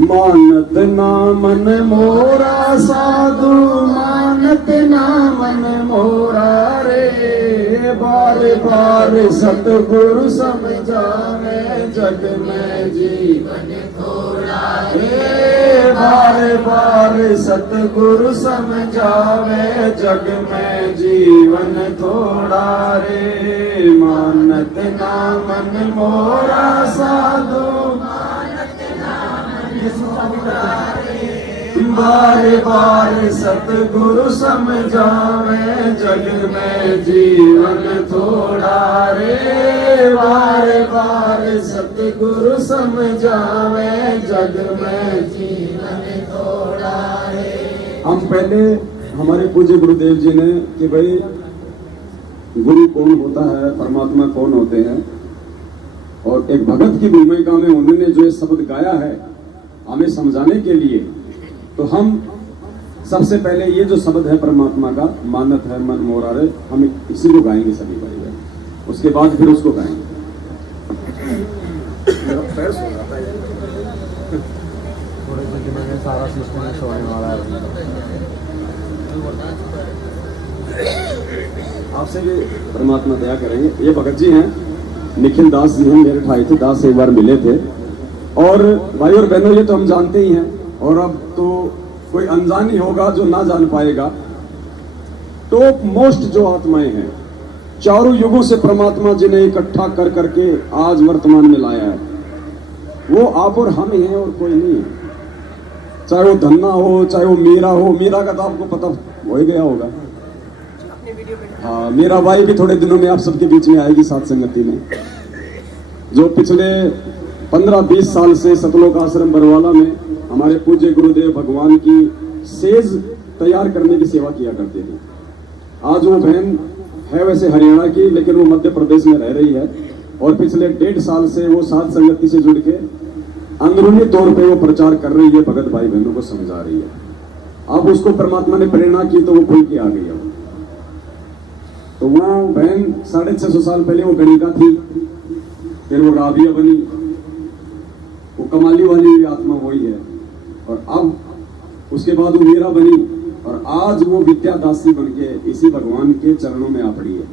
मानत ना मन मोरा साधु, मानत ना मन मोरा रे। बार बार सतगुरु समझावे, जग में जीवन थोड़ा रे। बार बार सतगुरु समझावे, जग में जीवन थोड़ा रे। मानत ना मन मोरा साधु, बार बार सतगुरु समझावे, जग में जीवन थोड़ा रे। बार बार सतगुरु समझावे, जग में जीवन थोड़ा रे। हम पहले हमारे पूज्य गुरुदेव जी ने कि भाई गुरु कौन होता है, परमात्मा कौन होते हैं, और एक भगत की भूमिका में उन्होंने जो ये शब्द गाया है हमें समझाने के लिए, तो हम सबसे पहले ये जो शब्द है परमात्मा का, मानत है मन मोरा रे, हम इसी को गाएंगे सभी भाई बहन, उसके बाद फिर उसको गाएंगे। थोड़े से दिनों में सारा सिस्टम सोने वाला है। आपसे ये परमात्मा दया करेंगे। ये भगत जी हैं, निखिल दास जी हैं, मेरे भाई थे, दास से एक बार मिले थे। और भाई और बहनों, ये तो हम जानते ही हैं, और अब तो कोई अनजान ही होगा जो ना जान पाएगा। टॉप मोस्ट जो आत्माएं हैं, चारों युगों से परमात्मा जी ने इकट्ठा कर करके आज वर्तमान में लाया है, वो आप और हम ही हैं और कोई नहीं है। चाहे वो धन्ना हो, चाहे वो मीरा हो। मीरा का तो आपको पता हो ही गया होगा। हाँ, मीरा बाई भी थोड़े दिनों में आप सबके बीच में आएगी साथ संगति में, जो पिछले 15-20 साल से सतलोक आश्रम बरवाला में हमारे पूज्य गुरुदेव भगवान की सेज तैयार करने की सेवा किया करते थे। आज वो बहन है वैसे हरियाणा की, लेकिन वो मध्य प्रदेश में रह रही है, और पिछले 1.5 साल से वो साथ संगति से जुड़ के अंदरूनी तौर पे वो प्रचार कर रही है, भगत भाई बहनों को समझा रही है। अब उसको परमात्मा ने प्रेरणा की तो वो खुल के आ गई है। तो वो बहन 650 साल पहले वो गणिका थी, फिर वो राबिया बनी, वो कमाली वाली आत्मा वही है, और अब उसके बाद वो मीरा बनी, और आज वो विद्यादासी बन के इसी भगवान के चरणों में आ पड़ी है।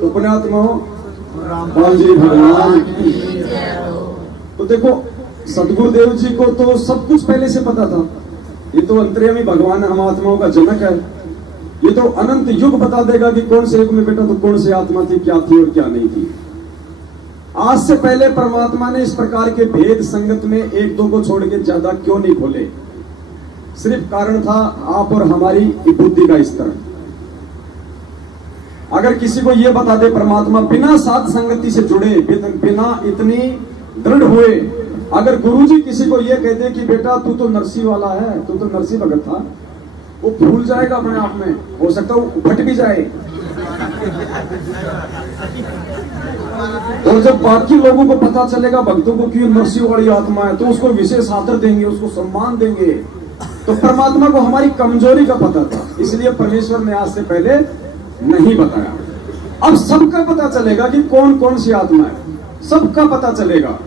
तो पुण्यात्माओं, बाल जी भगवान की। तो देखो, सतगुरुदेव जी को तो सब कुछ पहले से पता था। ये तो अंतर्यामी भगवान हम आत्माओं का जनक है। ये तो अनंत युग बता देगा कि कौन से युग में बेटा तो कौन सी आत्मा थी, क्या थी और क्या नहीं थी। आज से पहले परमात्मा ने इस प्रकार के भेद संगत में एक दो को छोड़ के ज्यादा क्यों नहीं खोले? सिर्फ कारण था आप और हमारी बुद्धि का स्तर। अगर किसी को यह बता दे परमात्मा बिना साथ संगति से जुड़े, बिना इतनी दृढ़ हुए, अगर गुरुजी किसी को यह कहते कि बेटा तू तो नरसी वाला है, तू तो नरसी भगत था, वो भूल जाएगा अपने आप में, हो सकता है वो फट भी जाए। और जब बाकी लोगों को पता चलेगा भक्तों को कि नरसी वाली आत्मा है, तो उसको विशेष आदर देंगे, उसको सम्मान देंगे। तो परमात्मा को हमारी कमजोरी का पता था, इसलिए परमेश्वर ने आज से पहले नहीं बताया। अब सबका पता चलेगा कि कौन कौन सी आत्मा है, सबका पता चलेगा।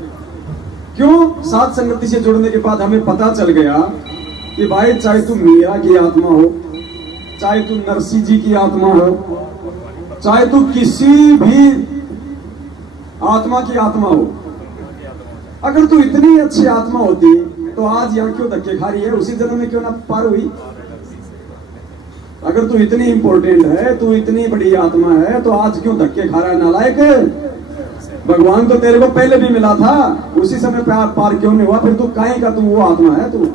क्यों? साथ संगति से जुड़ने के बाद हमें पता चल गया कि भाई चाहे तू मीरा की आत्मा हो, चाहे तू नरसी जी की आत्मा हो, चाहे तू किसी भी आत्मा की आत्मा हो, अगर तू इतनी अच्छी आत्मा होती तो आज यहाँ क्यों धक्के खा रही है? उसी जन्म में क्यों ना पार हुई? अगर तू इतनी इंपॉर्टेंट है, तू इतनी बड़ी आत्मा है, तो आज क्यों धक्के खा रहा है नालायक? भगवान तो तेरे को पहले भी मिला था, उसी समय पार क्यों नहीं हुआ? फिर तू काहे का, तू वो आत्मा है। तू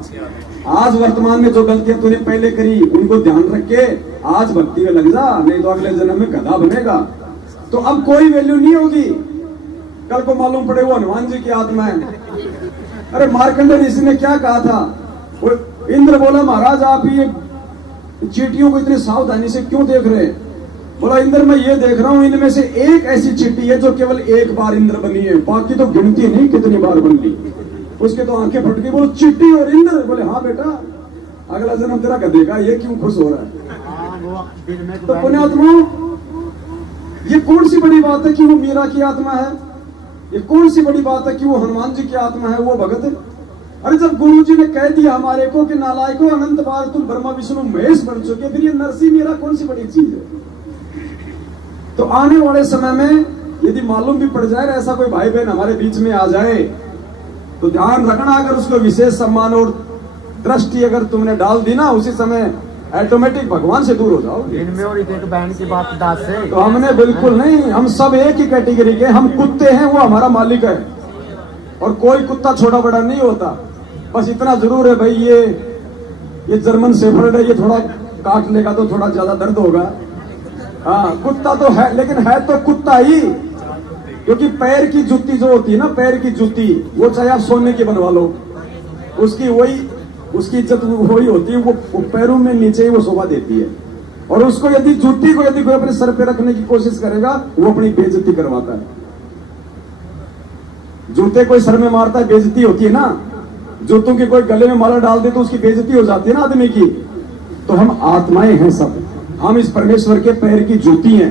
आज वर्तमान में जो गलतियां तूने पहले करी उनको ध्यान रख के आज भक्ति में लग जा, नहीं तो अगले जन्म में गधा बनेगा। तो अब कोई वैल्यू नहीं होगी। कल को मालूम पड़े वो हनुमान जी की आत्मा है। अरे मार्कंडेय ऋषि ने क्या कहा था? वो इंद्र बोला महाराज आप ये चींटियों को इतनी सावधानी से क्यों देख रहे हैं? बोला इंद्र मैं ये देख रहा हूं, इनमें से एक ऐसी चींटी है जो केवल एक बार इंद्र बनी है, बाकी तो गिनती नहीं कितनी बार बन गई। उसके तो आंखें फट गई। बोलो चींटी और इंद्र? बोले हाँ बेटा, अगला जन्म तेरा गधेगा, ये क्यों खुश हो रहा है? तो पुण्यात्माओं, ये कौन सी बड़ी बात है कि वो मीरा की आत्मा है? ये कौन सी बड़ी बात है कि वो हनुमान जी की आत्मा है, वो भगत है? अरे जब गुरु जी ने कह दिया हमारे को कि नालायको अनंत बार तुम ब्रह्मा विष्णु महेश बन चुके, फिर ये नरसी मीरा कौन सी बड़ी चीज है? तो आने वाले समय में यदि मालूम भी पड़ जाए, ऐसा कोई भाई बहन हमारे बीच में आ जाए, तो ध्यान रखना, अगर उसको विशेष सम्मान और दृष्टि अगर तुमने डाल दी ना, उसी समय ऑटोमेटिक भगवान से दूर हो जाओगे। इनमें और एक बहन की बात दास है, तो हमने बिल्कुल नहीं, हम सब एक ही कैटेगरी के। हम कुत्ते हैं, वो हमारा मालिक है, और कोई कुत्ता छोटा बड़ा नहीं होता। बस इतना जरूर है भाई, ये ये जर्मन शेफर्ड है, ये थोड़ा काट लेगा तो थोड़ा ज्यादा दर्द होगा। हाँ, कुत्ता तो है, लेकिन है तो कुत्ता ही। क्योंकि पैर की जूती जो होती है ना, पैर की जूती, वो चाहे आप सोने की बनवा लो, उसकी इज्जत वही होती है। वो पैरों में नीचे ही वो शोभा देती है। और उसको यदि जूती को यदि कोई अपने सर पे रखने की कोशिश करेगा, वो अपनी बेइज्जती करवाता है। जूते कोई सर में मारता है, बेइज्जती होती है ना। जूतों की कोई गले में माला डाल दे तो उसकी बेइज्जती हो जाती है ना आदमी की। तो हम आत्माएं हैं सब, हम इस परमेश्वर के पैर की जूती हैं।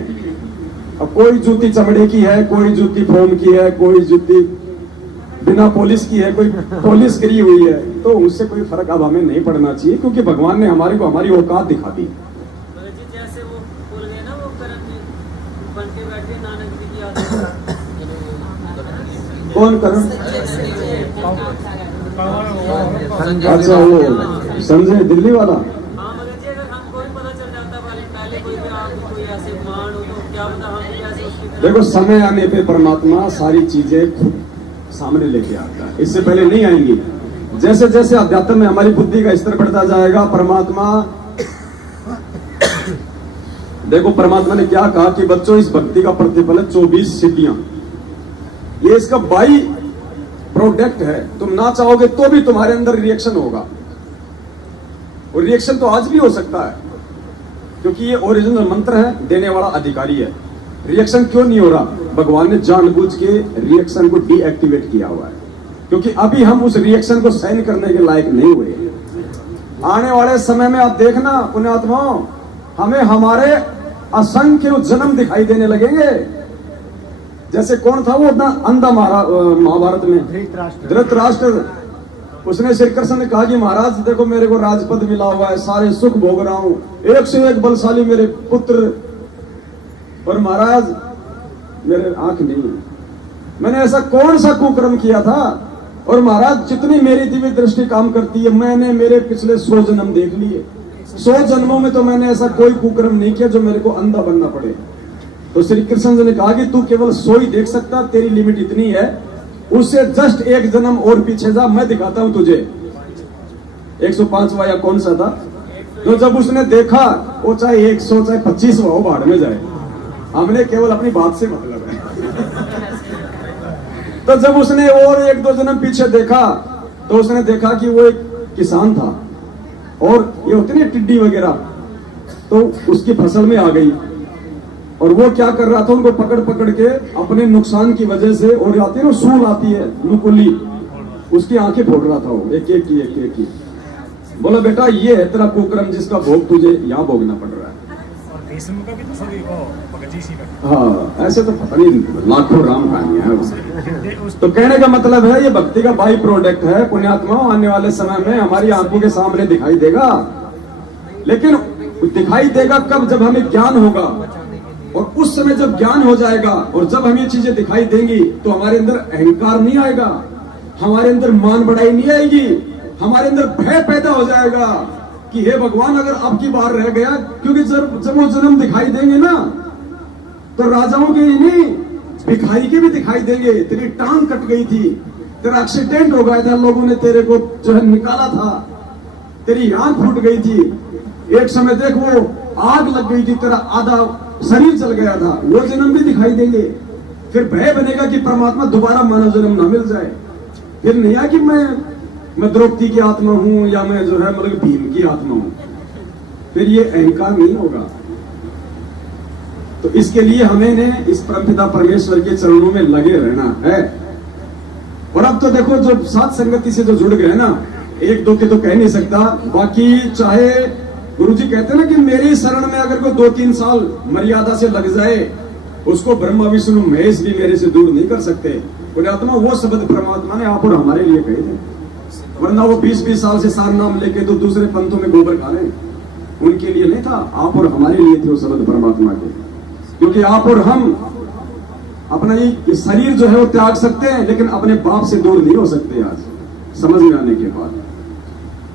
अब कोई जूती चमड़े की है, कोई जूती फोम की है, कोई जूती बिना पॉलिश की है, कोई पॉलिश करी हुई है। तो उससे कोई फर्क अब हमें नहीं पड़ना चाहिए, क्योंकि भगवान ने हमारे को हमारी औकात दिखा दी। जैसे वो बोल गए ना, वो करण जी बन के बैठे नानक जी की याद। कौन करण? अच्छा, वो संजय दिल्ली वाला। हाँ मगर जी, अगर हमको भी पता चल जाता पहले कोई ऐसे मान हो तो क्या पता हम कैसे उसकी तरह। देखो, समय आने पे परमात्मा सारी चीजें खुद सामने लेके आता है, इससे पहले नहीं आएंगी। जैसे जैसे अध्यात्म में हमारी बुद्धि का स्तर बढ़ता जाएगा, परमात्मा, देखो परमात्मा ने क्या कहा कि बच्चों, इस भक्ति का प्रतिफल है 24 सिद्धियां। ये इसका बाई प्रोडक्ट है। तुम ना चाहोगे तो भी तुम्हारे अंदर रिएक्शन होगा, और रिएक्शन तो आज भी हो सकता है, क्योंकि ये ओरिजिनल मंत्र है, देने वाला अधिकारी है। रिएक्शन क्यों नहीं हो रहा? भगवान ने जानबूझ के रिएक्शन को डीएक्टिवेट किया हुआ है, क्योंकि अभी हम उस रिएक्शन को सहन करने के लायक नहीं हुए। आने वाले समय में आप देखना पुण्यात्माओं, हमें हमारे असंख्य जन्म दिखाई देने लगेंगे। जैसे कौन था वो अंधा महाभारत में? धृतराष्ट्र। उसने श्री कृष्ण ने कहा कि महाराज देखो, मेरे को राजपद मिला हुआ है, सारे सुख भोग रहा हूं, एक से एक बलशाली मेरे पुत्र, और महाराज मेरे आंख नहीं है। मैंने ऐसा कौन सा कुकर्म किया था? और महाराज जितनी मेरी दिव्य दृष्टि काम करती है, मैंने मेरे पिछले 100 जन्म देख लिए। 100 जन्मों में तो मैंने ऐसा कोई कुकर्म नहीं किया जो मेरे को अंधा बनना पड़े। तो श्री कृष्ण जी ने कहा कि तू केवल 100 ही देख सकता, तेरी लिमिट इतनी है, उससे जस्ट एक जन्म और पीछे जा, मैं दिखाता हूं तुझे। 105वां या कौन सा था? तो जब उसने देखा, वो चाहे 100 चाहे 25 हो भाड़ में जाए, हमने केवल अपनी बात से मतलब है। तो जब उसने और 1-2 जन्म पीछे देखा, तो उसने देखा कि वो एक किसान था, और ये होती ना टिड्डी वगैरह, तो उसकी फसल में आ गई, और वो क्या कर रहा था, उनको पकड़ पकड़ के अपने नुकसान की वजह से, और आती है ना सूल आती है नुकुली, उसकी आंखें फोड़ रहा था वो, एक एक की। बोला बेटा, ये है तेरा कुकर्म जिसका भोग तुझे यहाँ भोगना पड़ रहा है। हाँ, ऐसे तो पता नहीं लाखों राम कहानियां हैं। तो कहने का मतलब है, ये भक्ति का बाई प्रोडक्ट है। पुण्यात्माओं, आने वाले समय में हमारी आंखों के सामने दिखाई देगा, लेकिन दिखाई देगा कब? जब हमें ज्ञान होगा। और उस समय जब ज्ञान हो जाएगा और जब हम ये चीजें दिखाई देंगी, तो हमारे अंदर अहंकार नहीं आएगा, हमारे अंदर मान बढ़ाई नहीं आएगी, हमारे अंदर भय पैदा हो जाएगा कि हे भगवान, अगर अब की बार रह गया। क्योंकि जब वो जन्म दिखाई देंगे ना, तो राजाओं के ही नहीं, भिखारी के भी दिखाई देंगे। तेरी टांग कट गई थी, तेरा एक्सीडेंट हो गया था, लोगों ने तेरे को जो है निकाला था, तेरी आंख फूट गई थी, एक समय देख वो आग लग गई थी, तेरा आधा शरीर चल गया था, वो जन्म भी दिखाई देंगे। फिर भय बनेगा कि परमात्मा दोबारा मानव जन्म ना मिल जाए। फिर नहीं आ कि मैं द्रौपदी की आत्मा हूं, या मैं जो है मतलब भीम की आत्मा हूं। फिर ये अहंकार नहीं होगा। तो इसके लिए हमें ने इस परमपिता परमेश्वर के चरणों में लगे रहना है। और अब तो देखो, जो साथ संगति से जो जुड़ गए ना, 1-2 के तो कह नहीं सकता, बाकी चाहे गुरुजी कहते ना कि मेरी शरण में अगर कोई 2-3 साल मर्यादा से लग जाए, उसको ब्रह्मा विष्णु महेश भी मेरे से दूर नहीं कर सकते। पुण्यात्मा, वो शब्द परमात्मा ने आप और हमारे लिए कहे थे, वरना वो 20-20 साल से सार नाम लेके तो दूसरे पंथों में गोबर खा रहे, उनके लिए नहीं था, आप और हमारे लिए थे वो शब्द परमात्मा के। क्योंकि आप और हम अपना ये शरीर जो है वो त्याग सकते हैं, लेकिन अपने बाप से दूर नहीं हो सकते। आज समझ में आने के बाद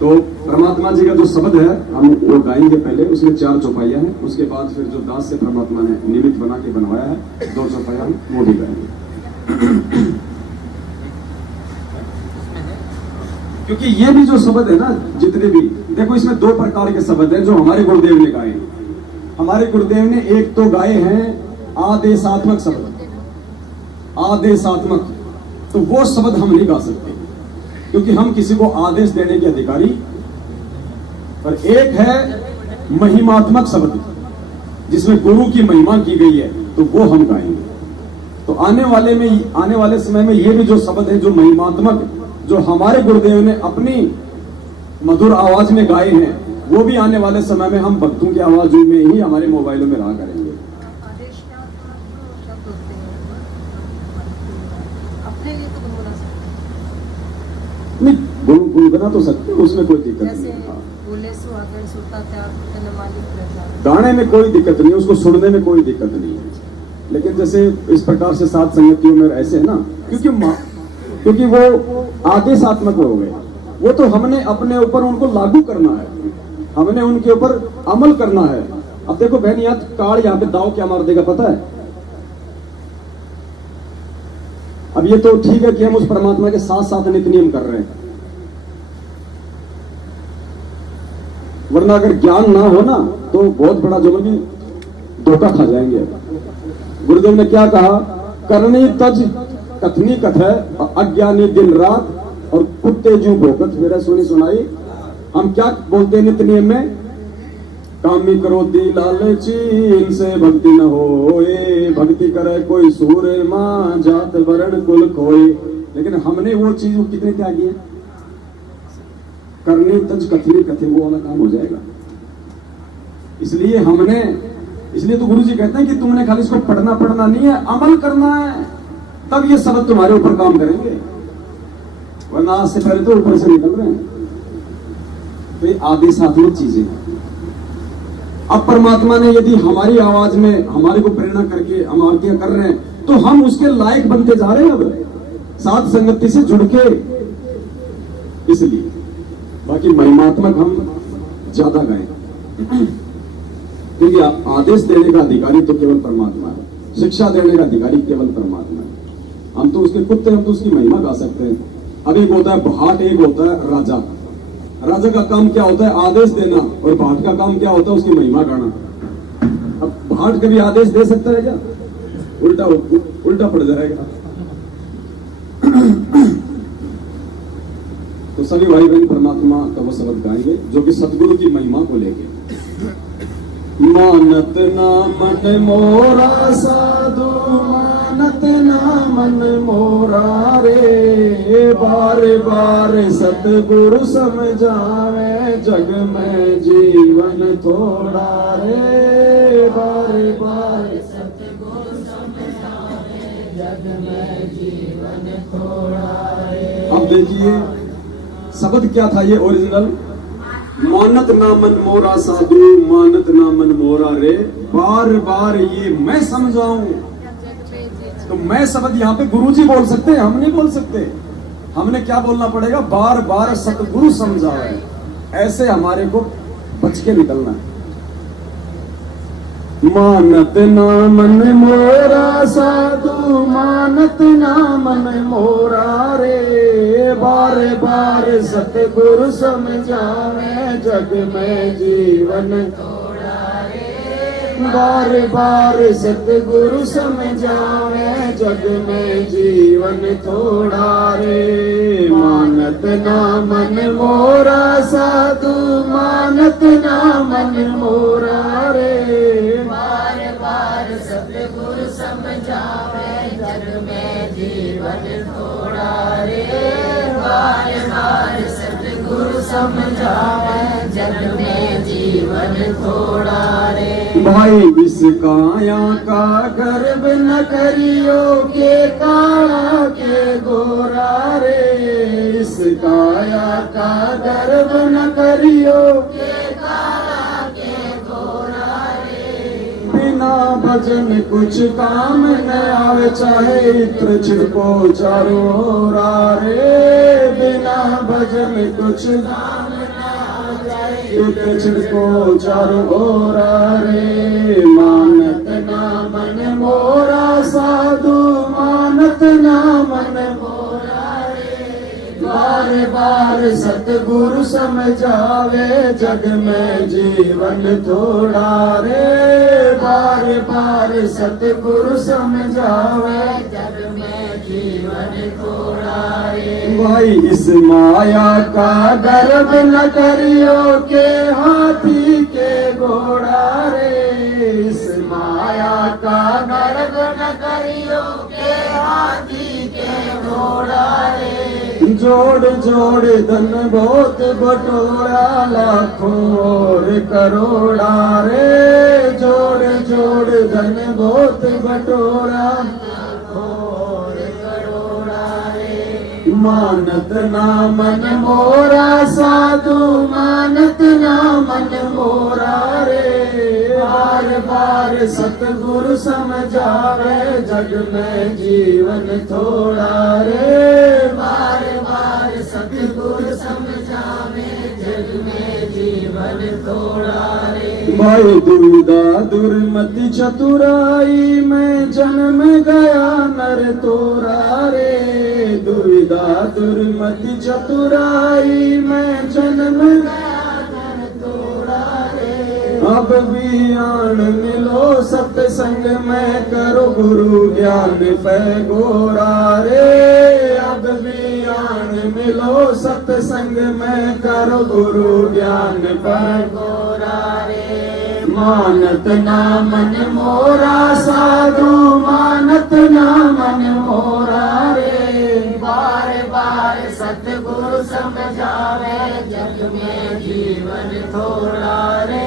तो परमात्मा जी का जो शब्द है हम वो गाएंगे। पहले उसमें 4 चौपाइयां हैं, उसके बाद फिर जो दास से परमात्मा ने निमित्त बना के बनवाया है 2 चौपाइयां, वो भी गाएंगे। क्योंकि ये भी जो शब्द है ना, जितने भी देखो, इसमें दो प्रकार के शब्द हैं जो हमारे गुरुदेव ने गाए हैं। हमारे गुरुदेव ने एक तो गाए हैं आदेशात्मक शब्द, आदेशात्मक, तो वो शब्द हम नहीं गा सकते क्योंकि हम किसी को आदेश देने के अधिकारी। और एक है महिमात्मक शब्द जिसमें गुरु की महिमा की गई है, तो वो हम गाएंगे। तो आने वाले समय में ये भी जो शब्द है जो महिमात्मक, जो हमारे गुरुदेव ने अपनी मधुर आवाज में गाए हैं, वो भी आने वाले समय में हम भक्तों की आवाजों में ही हमारे मोबाइलों में रहा करेंगे। नहीं, गुनगुना तो सकते, उसमें कोई दिक्कत नहीं है। गाने में कोई दिक्कत नहीं है, उसको सुनने में कोई दिक्कत नहीं है। लेकिन जैसे इस प्रकार से सात संगतियों में ऐसे है ना, क्योंकि वो आदेशात्मक हो गए, वो तो हमने अपने ऊपर उनको लागू करना है, हमने उनके ऊपर अमल करना है। अब देखो बहन, यहाँ काल यहाँ पे दाव क्या मार देगा पता है? अब ये तो ठीक है कि हम उस परमात्मा के साथ साथ नित्य नियम कर रहे हैं, वरना अगर ज्ञान ना हो ना तो बहुत बड़ा जो भी धोखा खा जाएंगे। गुरुदेव ने क्या कहा? करनी तज कथनी कथय, अज्ञानी दिन रात, और कुत्ते जू भोकत मेरा सुनी सुनाई। हम क्या बोलते हैं नित्य नियम में? कामी क्रोधी लालची इनसे भक्ति न होए, भक्ति करे कोई सूर्य मां जात वर्ण कुल खोए। लेकिन हमने वो चीज कितने त्यागी है? करनी तज कथनी कथे, वो वाला काम हो जाएगा। इसलिए तो गुरु जी कहते हैं कि तुमने खाली इसको पढ़ना नहीं है, अमल करना है, तब ये शब्द तुम्हारे ऊपर काम करेंगे, वरना आज से पहले तो ऊपर से निकल रहे हैं। तो ये आदेशात्मक चीजें हैं। अब परमात्मा ने यदि हमारी आवाज में हमारे को प्रेरणा करके हम आरतियां कर रहे हैं, तो हम उसके लायक बनते जा रहे हैं अब साथ संगति से जुड़ के। इसलिए बाकी महिमात्मक हम ज्यादा गाएं, क्योंकि आदेश देने का अधिकारी तो केवल परमात्मा है, शिक्षा देने का अधिकारी केवल परमात्मा है। हम तो उसके कुत्ते, हम तो उसकी महिमा गा सकते हैं। अब एक होता है भाट, एक होता है राजा। राजा का काम क्या होता है? आदेश देना, और भाट का काम क्या होता है? उसकी महिमा गाना। अब भाट कभी आदेश दे सकता है क्या? उल्टा पड़ जाएगा। तो सभी भाई बहन परमात्मा का वो शब्द गाएंगे जो कि सतगुरु की महिमा को लेके। मानत ना मन मोरा साधु, मानत ना मन मोरा रे, बार बार सतगुरु समझावे, जग में जीवन थोड़ा रे, बार बार सतगुरु समझावे, जग में जीवन थोड़ा रे। अब देखिए शब्द क्या था ये ओरिजिनल? मानत ना मन मोरा साधु, मानत ना मन मोरा रे, बार बार ये मैं समझाऊं। तो मैं शब्द यहाँ पे गुरुजी बोल सकते हैं, हम नहीं बोल सकते। हमने क्या बोलना पड़ेगा? बार बार सतगुरु समझावे। ऐसे हमारे को बच के निकलना है। मानत ना मन मोरा साधु, मानत ना मन मोरा रे, बार बार सतगुरु समझावे, जग में जीवन थोड़ा रे, बार बार सतगुरु समझावे, जग में जीवन थोड़ा रे। मानत ना मन मोरा साधु, मानत ना मन मोरा रे, सतगुरु समझावे, जग में जीवन थोड़ा रे, बार बार सतगुरु समझावे, जग में जीवन थोड़ा रे। भाई इस काया का गर्व न करियो, के काला के गोरा रे, इस काया का गर्व न करियो, के काला के गोरा रे। बिना भजन कुछ काम न आवे, चाहे इत्र छिड़को चारों ओर रे, बिना भजन कुछ काम न आवे, चाहे इत्र छिड़को चारों ओर रे। मानत ना मन मोरा साधु, मानत ना मन मोरा रे, बार बार सतगुरु समझावे जग में जीवन थोड़ा रे। बार बार सतगुरु समझावे जग में जीवन थोड़ा रे। भाई इस माया का गर्व न करियो के हाथी के घोड़ा रे। इस माया का गर्व न करियो के हाथी के घोड़ा रे। जोड़ जोड़ धन बहुत बटोरा लाखों और करोड़ा रे। जोड़ जोड़ धन बहुत बटोरा लाखों और करोड़ा रे। मानत ना मन मोरा साधु मानत ना मन मोरा रे। बार बार सतगुरु समझावे जग में जीवन थोड़ा रे। बार बार सतगुरु समझावे जग में जीवन थोड़ा रे। भाई दुविधा दुर्मति चतुराई में जन्म गया नर तोरा रे। दुविधा दुर्मति चतुराई में जन्म गया नर तोरा रे। अब भी आन मिलो सत्संग में करो गुरु ज्ञान पे गोरा रे। अब भी आन मिलो सत्संग में करो गुरु ज्ञान पे गोरा रे। मानत ना मन मोरा साधु मानत ना मन मोरा रे। बार बार सतगुरु समझावे जग में जीवन थोड़ा रे।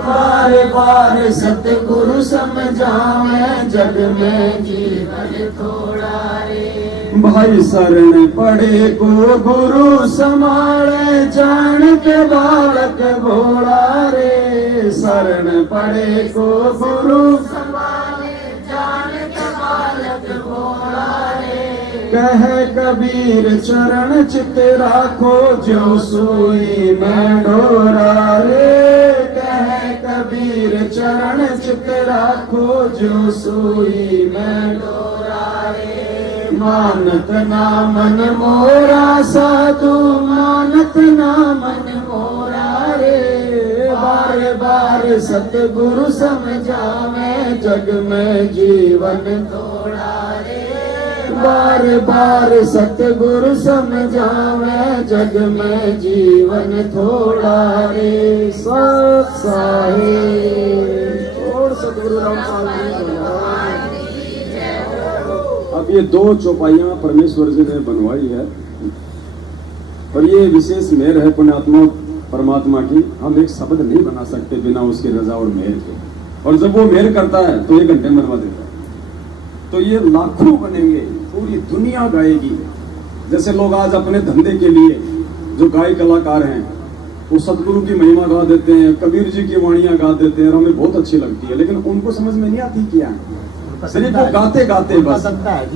बार बार सतगुरु समझावे जग में जीवन थोड़ा रे। भाई शरण पड़े को गुरु समारे जान के बालक भोला रे। शरण पड़े को गुरु समारे जान के बालक भोला रे। कह कबीर चरण चित राखो जो सोई में डोरा रे। कह कबीर चरण चित राखो जो सोई में डोरा रे। मानत ना मन मोरा साधु मानत ना मन मोरा रे। बार बार सतगुरु समझावे जग में जीवन थोड़ा रे। बार बार सतगुरु समझावे जग में जीवन थोड़ा रे। सत साहिब और सतगुरु रामपाल जी। अब ये दो चौपाइयां परमेश्वर जी ने बनवाई है और ये विशेष मेहर है पुण्यात्मा परमात्मा की। हम एक शब्द नहीं बना सकते बिना उसकी रजा और मेहर के। और जब वो मेहर करता है तो 1 घंटे में बनवा देता है। तो ये लाखों बनेंगे, पूरी दुनिया गाएगी। जैसे लोग आज अपने धंधे के लिए जो गाय कलाकार हैं वो सतगुरु की महिमा गा देते हैं, कबीर जी की वाणियां गा देते हैं और हमें बहुत अच्छी लगती है, लेकिन उनको समझ में नहीं आती क्या है। सिर्फ वो गाते गाते बस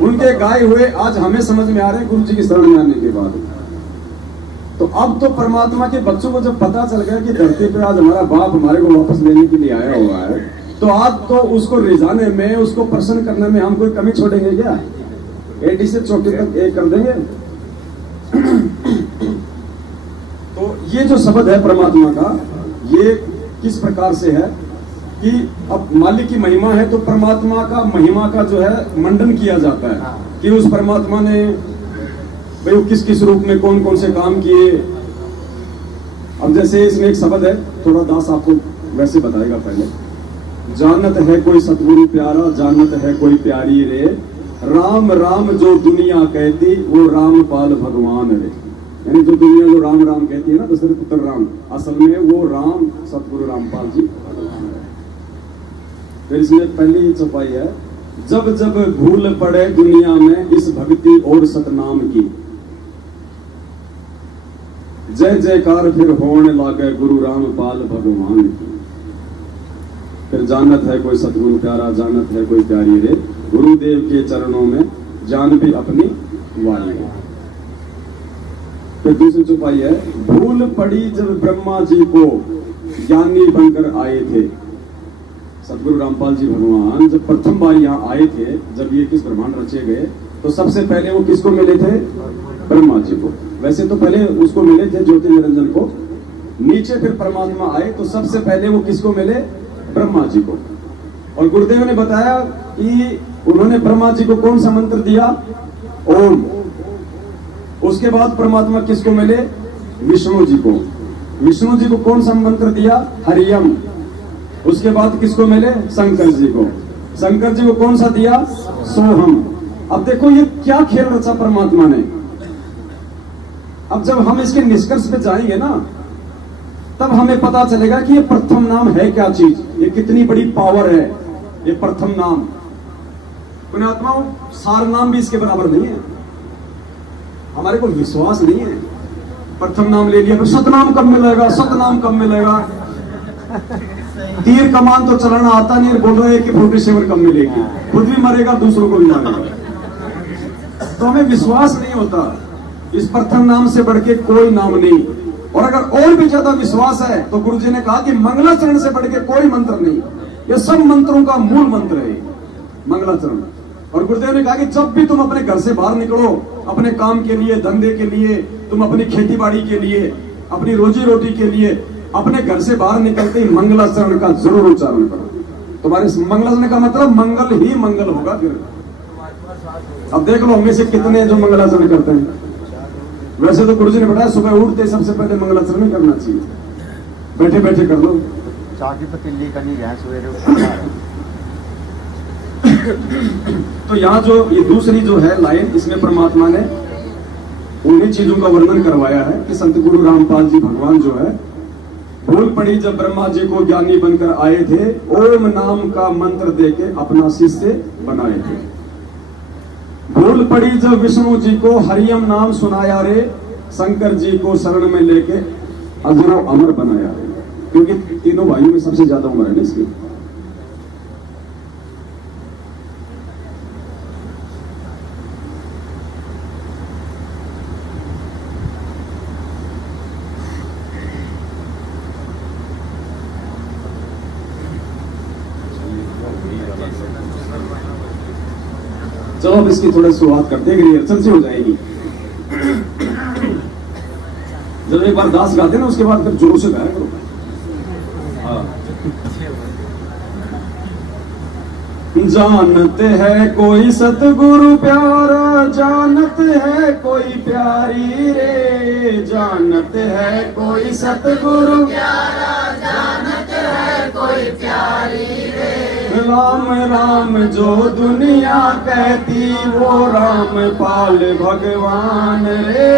उनके गाए हुए आज हमें समझ में आ रहे हैं गुरु जी की शरण में आने के बाद। तो अब तो परमात्मा के बच्चों को जब पता चल गया कि धरती पे आज हमारा बाप हमारे को वापस लेने के लिए आया हुआ है, तो आज तो उसको रिझाने में, उसको प्रसन्न करने में हम कोई कमी छोड़ेंगे क्या? एडी से चौकी तक एक कर देंगे। तो ये जो शब्द है परमात्मा का, ये किस प्रकार से है कि अब मालिक की महिमा है तो परमात्मा का महिमा का जो है मंडन किया जाता है कि उस परमात्मा ने भाई वो किस किस रूप में कौन कौन से काम किए। अब जैसे इसमें एक शब्द है, थोड़ा दास आपको वैसे बताएगा पहले। जानत है कोई सतगुरु प्यारा, जानत है कोई प्यारी रे, राम राम जो दुनिया कहती वो रामपाल भगवान रे। यानी जो दुनिया जो राम राम कहती है ना, दशरथ पुत्र राम, असल में वो राम सतगुरु रामपाल जी भगवान है। फिर इसमें पहली चौपाई है, जब जब भूल पड़े दुनिया में इस भक्ति और सतनाम की, जय जयकार फिर होने लागे गुरु रामपाल भगवान की। फिर जानत है कोई सतगुरु प्यारा, जानत है कोई प्यारी रे, गुरुदेव के चरणों में जान भी अपनी वाली है। फिर दूसरी चौपाई है, भूल पड़ी जब ब्रह्मा जी को ज्ञानी बनकर आए थे। सतगुरु रामपाल जी भगवान जब प्रथम बार यहाँ आए थे, जब ये 21 ब्रह्मांड रचे गए, तो सबसे पहले वो किसको मिले थे? ब्रह्मा जी को। वैसे तो पहले उसको मिले थे ज्योति निरंजन को, नीचे फिर परमात्मा आए, तो सबसे पहले वो किसको मिले? ब्रह्मा जी को। और गुरुदेव ने बताया कि उन्होंने ब्रह्मा जी को कौन सा मंत्र दिया? ओम। उसके बाद परमात्मा किसको मिले? विष्णु जी को। विष्णु जी को कौन सा मंत्र दिया? हरियम। उसके बाद किसको मिले? शंकर जी को। शंकर जी को कौन सा दिया? सोहम। अब देखो ये क्या खेल रचा परमात्मा ने। अब जब हम इसके निष्कर्ष पे जाएंगे ना, तब हमें पता चलेगा कि ये प्रथम नाम है क्या चीज, ये कितनी बड़ी पावर है ये प्रथम नाम। पुण्यात्माओं, सार नाम भी इसके बराबर नहीं है। हमारे को विश्वास नहीं है। प्रथम नाम ले लिया, फिर सतनाम कब मिलेगा? सतनाम कब मिलेगा? तीर कमान तो चलाना आता नहीं, बोल रहे हैं कि 47 कब मिलेगी। खुद भी मरेगा, दूसरों को भी मारेगा। तो हमें विश्वास नहीं होता। इस प्रथम नाम से बढ़ के कोई नाम नहीं। और अगर और भी ज्यादा विश्वास है तो गुरुजी ने कहा कि मंगलाचरण से बढ़ के कोई मंत्र नहीं। ये सब मंत्रों का मूल मंत्र है मंगलाचरण। और गुरुदेव ने कहा कि जब भी तुम अपने घर से बाहर निकलो, अपने काम के लिए, धंधे के लिए, तुम अपनी खेती बाड़ी के लिए, अपनी रोजी रोटी के लिए, अपने घर से बाहर निकलते ही मंगलाचरण का जरूर उच्चारण करो। तुम्हारे मंगलाचरण का मतलब मंगल ही मंगल होगा। फिर अब देख लो हमें से कितने जो मंगलाचरण करते हैं। वैसे तो गुरुजी ने बताया सुबह उठते सबसे पहले मंगलाचरण करना चाहिए। बैठे बैठे कर लो। चाकी पतीली करनी है सवेरे। तो यहाँ जो ये दूसरी जो है लाइन, इसमें परमात्मा ने उन्हीं चीजों का वर्णन करवाया है कि संत गुरु रामपाल जी भगवान जो है, भूल पड़ी जब ब्रह्मा जी को ज्ञानी बनकर आए थे, ओम नाम का मंत्र देके अपना शिष्य बनाए थे। भूल पड़ी जब विष्णु जी को हरियम नाम सुनाया रे, शंकर जी को शरण में लेके अजरो अमर बनाया रे। क्योंकि तीनों भाइयों में सबसे ज्यादा उम्र है ना इसकी। चलो अब इसकी थोड़ी शुरुआत करते हैं, रिहर्सल से हो जाएगी। जब एक बार दास गाते ना, उसके बाद फिर जोर से गाया करो। जानते है कोई सतगुरु प्यारा, जानते है कोई प्यारी रे। जानते है कोई सतगुरु प्यारा, जानते है कोई प्यारी रे। राम राम जो दुनिया कहती, वो राम पाल भगवान रे।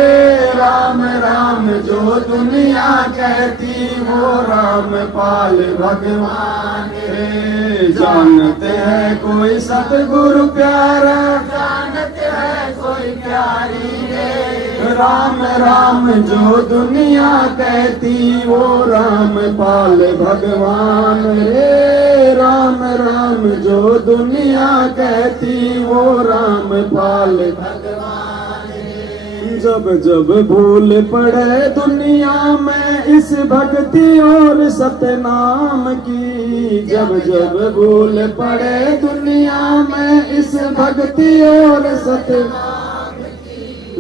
राम राम जो दुनिया कहती, वो राम पाल भगवान रे। जानते हैं कोई सतगुरु प्यारा, जानते हैं कोई प्यारी रे। राम राम जो दुनिया कहती, वो राम पाल भगवान रे। राम राम जो दुनिया कहती, वो राम पाल भगवान रे। जब जब भूल पड़े दुनिया में इस भक्ति और सतनाम की, जब जब भूल पड़े दुनिया में इस भक्ति और सतनाम,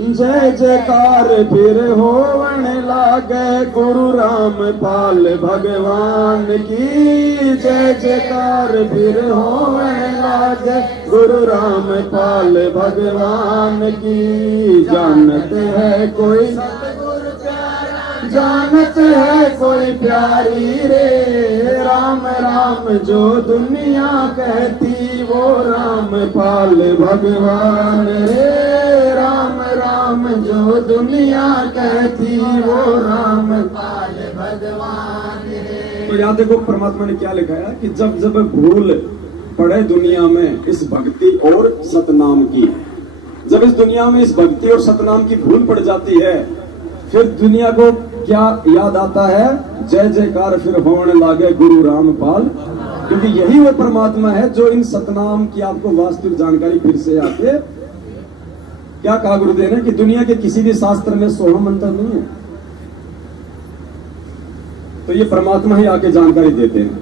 जय जयकार फिर होवन लागे गुरु राम पाल भगवान की। जय जयकार फिर होवन लागे गुरु राम पाल भगवान की। जानते हैं कोई सतगुरु प्यारा, जानते हैं कोई प्यारी रे। राम राम जो दुनिया कहती, वो राम पाल भगवान रे। राम राम जो दुनिया कहती, वो राम पाल भगवान रे। तो याद देखो परमात्मा ने क्या लिखा है कि जब जब भूल पड़े दुनिया में इस भक्ति और सतनाम की, जब इस दुनिया में इस भक्ति और सतनाम की भूल पड़ जाती है, फिर दुनिया को क्या याद आता है? जय जयकार फिर होने लागे गुरु रामपाल। क्योंकि यही वो परमात्मा है जो इन सतनाम की आपको वास्तविक जानकारी फिर से आके क्या कहा गुरुदेव ने कि दुनिया के किसी भी शास्त्र में सोहम मंत्र नहीं है। तो ये परमात्मा ही आके जानकारी देते हैं।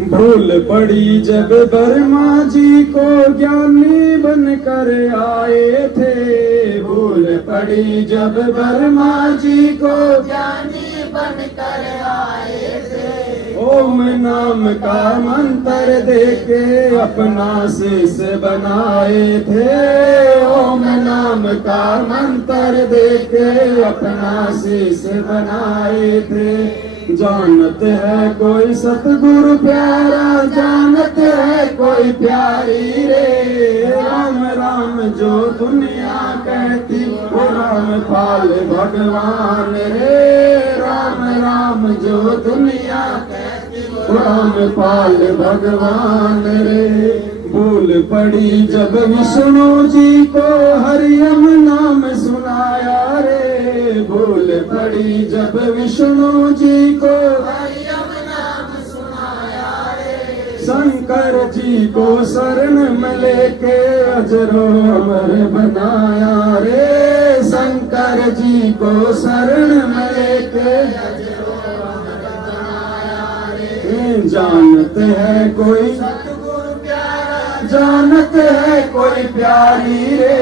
भूल पड़ी जब बर्मा जी को ज्ञानी बनकर आए थे। भूल पड़ी जब बर्मा जी को ज्ञानी बनकर आए थे। ओम नाम का मंत्र देके अपना शीश बनाए थे। ओम नाम का मंत्र देके अपना शीश बनाए थे। जानत है कोई सतगुरु प्यारा, जानत है कोई प्यारी रे। राम राम जो दुनिया कहती वो रामपाल भगवान रे। राम राम जो दुनिया कहती वो रामपाल भगवान रे। भूल पड़ी जब विष्णु जी को हरियम नाम सुनाया रे। भूल पड़ी जब विष्णु जी को हरियम नाम सुनाया रे। शंकर जी को शरण में लेके अजरो अमर बनाया रे। शंकर जी को शरण में लेके अजरो अमर बनाया रे। जानत है कोई सतगुरु प्यारा, जानत है कोई प्यारी रे।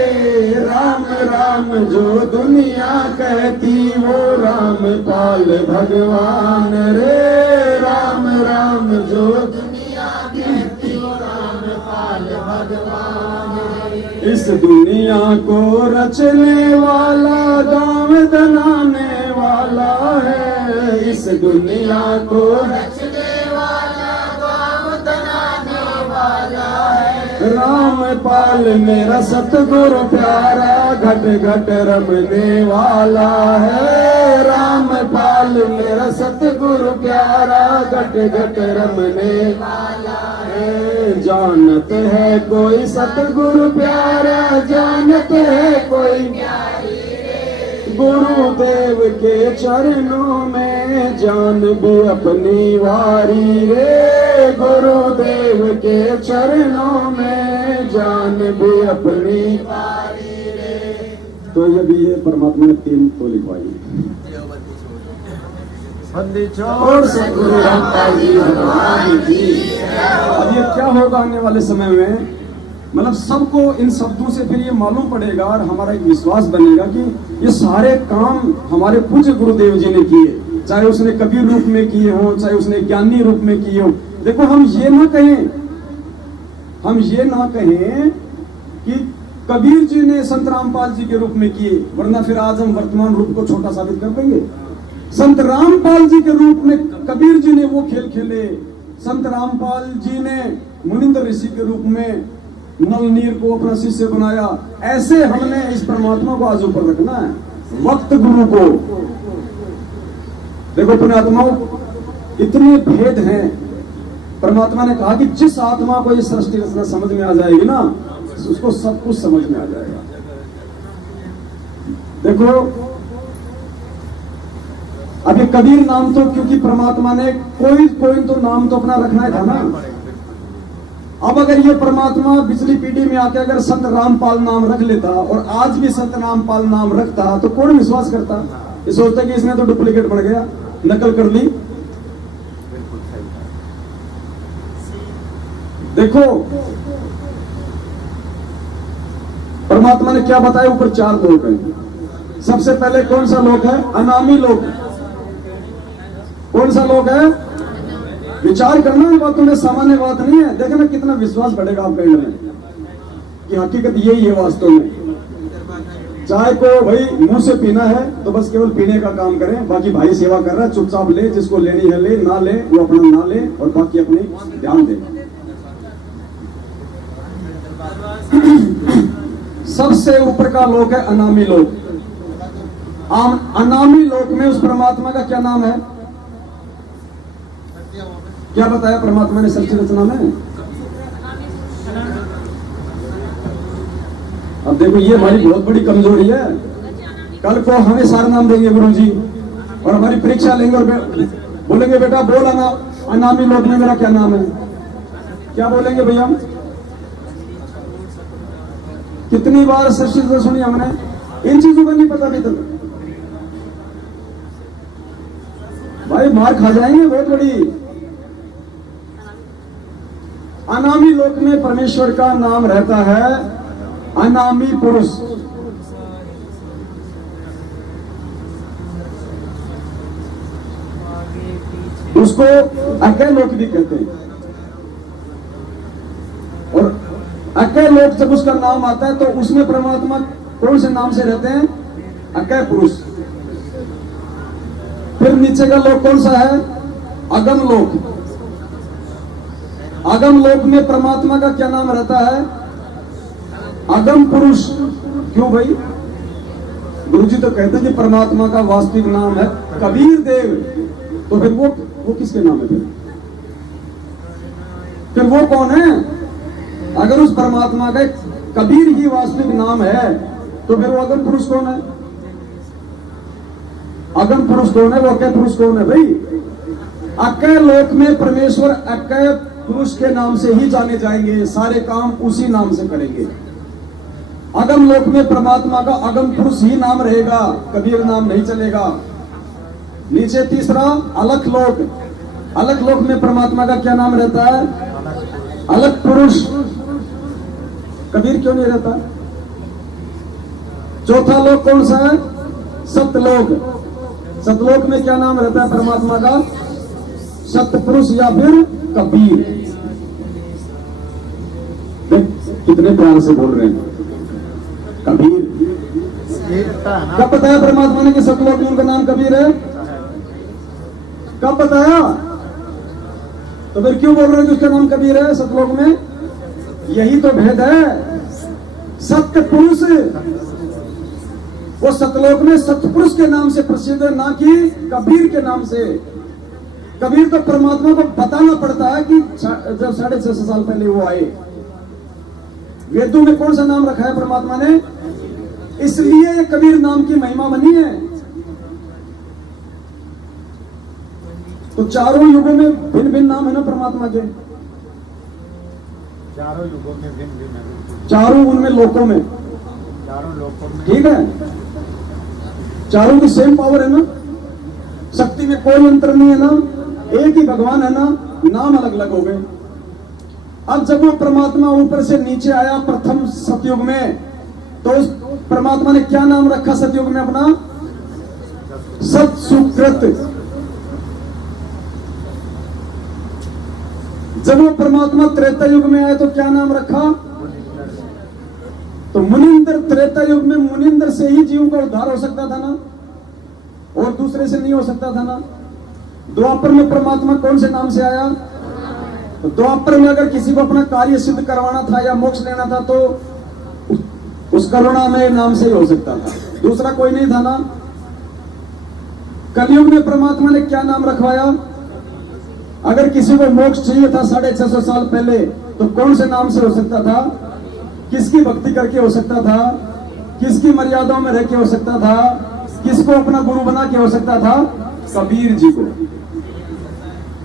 राम राम जो दुनिया कहती वो रामपाल भगवान रे। राम राम जो दुनिया कहती वो रामपाल भगवान रे। इस दुनिया को रचने वाला गाँव बनाने वाला है। इस दुनिया को रचने वाला गाँव बनाने वाला है। रामपाल मेरा सतगुरु प्यारा, घट घट रमने वाला है। रामपाल मेरा सतगुरु प्यारा, घट घट रमने वाला है। जानत है कोई सतगुरु प्यारा, जानत है कोई प्यारी रे। गुरुदेव के चरणों में जान भी अपनी वारी रे। गुरुदेव के चरणों में जान भी अपनी वारी रे। तो ये भी है परमात्मा ने 3 तो लिखवाई। बंदी और सतगुरु रामपाल जी भगवान की। अब ये क्या होगा आने वाले समय में, मतलब सबको इन शब्दों से फिर ये मालूम पड़ेगा और हमारा एक विश्वास बनेगा कि ये सारे काम हमारे पूज्य गुरुदेव जी ने किए। चाहे उसने कबीर रूप में किए हो, चाहे उसने ज्ञानी रूप में किए हो। देखो हम ये ना कहें कि कबीर जी ने संत रामपाल जी के रूप में किए, वरना फिर आज हम वर्तमान रूप को छोटा साबित कर देंगे। संत रामपाल जी के रूप में कबीर जी ने वो खेल खेले। संत रामपाल जी ने मुनिंद्र ऋषि के रूप में नल नीर को अपना शिष्य बनाया। ऐसे हमने इस परमात्मा को आज ऊपर रखना है, वक्त गुरु को। देखो पुण्यात्माओं, इतने भेद हैं। परमात्मा ने कहा कि जिस आत्मा को ये सृष्टि रचना समझ में आ जाएगी ना, उसको सब कुछ समझ में आ जाएगा। देखो अभी कबीर नाम तो क्योंकि परमात्मा ने कोई तो नाम तो अपना रखना ही था ना। अब अगर ये परमात्मा पिछली पीढ़ी में आके अगर संत रामपाल नाम रख लेता और आज भी संत रामपाल नाम रखता तो कौन विश्वास करता? ये सोचता कि इसने तो डुप्लीकेट बन गया, नकल कर ली। देखो परमात्मा ने क्या बताया, ऊपर 4 लोक हैं। सबसे पहले कौन सा लोक है? अनामी लोक। कौन सा लोक है? विचार करना इन बातों में, सामान्य बात नहीं है। देखना कितना विश्वास बढ़ेगा आपके में कि हकीकत यही है वास्तव में। चाय को भाई मुंह से पीना है तो बस केवल पीने का काम करें, बाकी भाई सेवा कर रहा है, चुपचाप ले, जिसको लेनी है ले, ना ले वो अपना ना ले, और बाकी अपने ध्यान दे। सबसे ऊपर का लोक है अनामी लोक। अनामी लोक में उस परमात्मा का क्या नाम है? क्या बताया परमात्मा ने सृष्टि रचना में? अब देखो ये हमारी बहुत बड़ी कमजोरी है। कल को हमें सारे नाम देंगे गुरु जी और हमारी परीक्षा लेंगे और बोलेंगे बेटा बोल अनामी लोक में मेरा क्या नाम है? क्या बोलेंगे भैया? कितनी बार सृष्टि तो सुनी हमने, इन चीजों का नहीं पता अभी तक। भाई मार खा जाएंगे बहुत बड़ी। अनामी लोक में परमेश्वर का नाम रहता है अनामी पुरुष। उसको अकय लोक भी कहते हैं। और अकय लोक जब उसका नाम आता है तो उसमें परमात्मा कौन से नाम से रहते हैं? अकय पुरुष। फिर नीचे का लोक कौन सा है? अगम लोक। अगम लोक में परमात्मा का क्या नाम रहता है? अगम पुरुष। क्यों भाई? गुरुजी तो कहते हैं कि परमात्मा का वास्तविक नाम है कबीर देव। तो फिर वो किसके नाम है? फिर वो कौन है? अगर उस परमात्मा का कबीर ही वास्तविक नाम है तो फिर वो अगम पुरुष कौन है? अगम पुरुष कौन है? वो अकय पुरुष कौन है भाई? अकय लोक में परमेश्वर अकय पुरुष के नाम से ही जाने जाएंगे, सारे काम उसी नाम से करेंगे। अगम लोक में परमात्मा का अगम पुरुष ही नाम रहेगा, कबीर नाम नहीं चलेगा। नीचे तीसरा अलख लोक। अलख लोक में परमात्मा का क्या नाम रहता है? अलख पुरुष। कबीर क्यों नहीं रहता? चौथा लोक कौन सा है? सतलोक। सतलोक में क्या नाम रहता है परमात्मा का? सतपुरुष या फिर कबीर। कितने प्यार से बोल रहे हैं कबीर। कब बताया परमात्मा ने कि सतलोक में उनका नाम कबीर है? कब बताया? तो फिर क्यों बोल रहे हैं कि उसका नाम कबीर है सतलोक में? यही तो भेद है। सत्य पुरुष वो सतलोक में सतपुरुष के नाम से प्रसिद्ध है, ना कि कबीर के नाम से। कबीर तो परमात्मा को बताना पड़ता है कि जब 650 साल पहले वो आए। वेदों में कौन सा नाम रखा है परमात्मा ने? इसलिए ये कबीर नाम की महिमा बनी है। तो चारों युगों में भिन्न भिन्न नाम है ना परमात्मा के। चारों युगों में भिन्न भिन्न है। चारों उनमें लोकों में, चारों लोकों में ठीक है। चारों की सेम पावर है ना, शक्ति में कोई अंतर नहीं है ना, एक ही भगवान है ना, नाम अलग अलग हो गए। अब जब वो परमात्मा ऊपर से नीचे आया प्रथम सतयुग में, तो उस परमात्मा ने क्या नाम रखा सतयुग में अपना? सत सुकृत। जब वो परमात्मा त्रेता युग में आए तो क्या नाम रखा? तो मुनिंदर। त्रेता युग में मुनिंदर से ही जीव का उद्धार हो सकता था ना, और दूसरे से नहीं हो सकता था ना। द्वापर में परमात्मा कौन से नाम से आया? तो द्वापर में अगर किसी को अपना कार्य सिद्ध करवाना था या मोक्ष लेना था तो उस करुणामय नाम से ही हो सकता था, दूसरा कोई नहीं था ना। कलयुग में परमात्मा ने क्या नाम रखवाया? अगर किसी को मोक्ष चाहिए था 650 साल पहले तो कौन से नाम से हो सकता था? किसकी भक्ति करके हो सकता था? किसकी मर्यादाओं में रह के हो सकता था? किसको अपना गुरु बना के हो सकता था? कबीर जी को।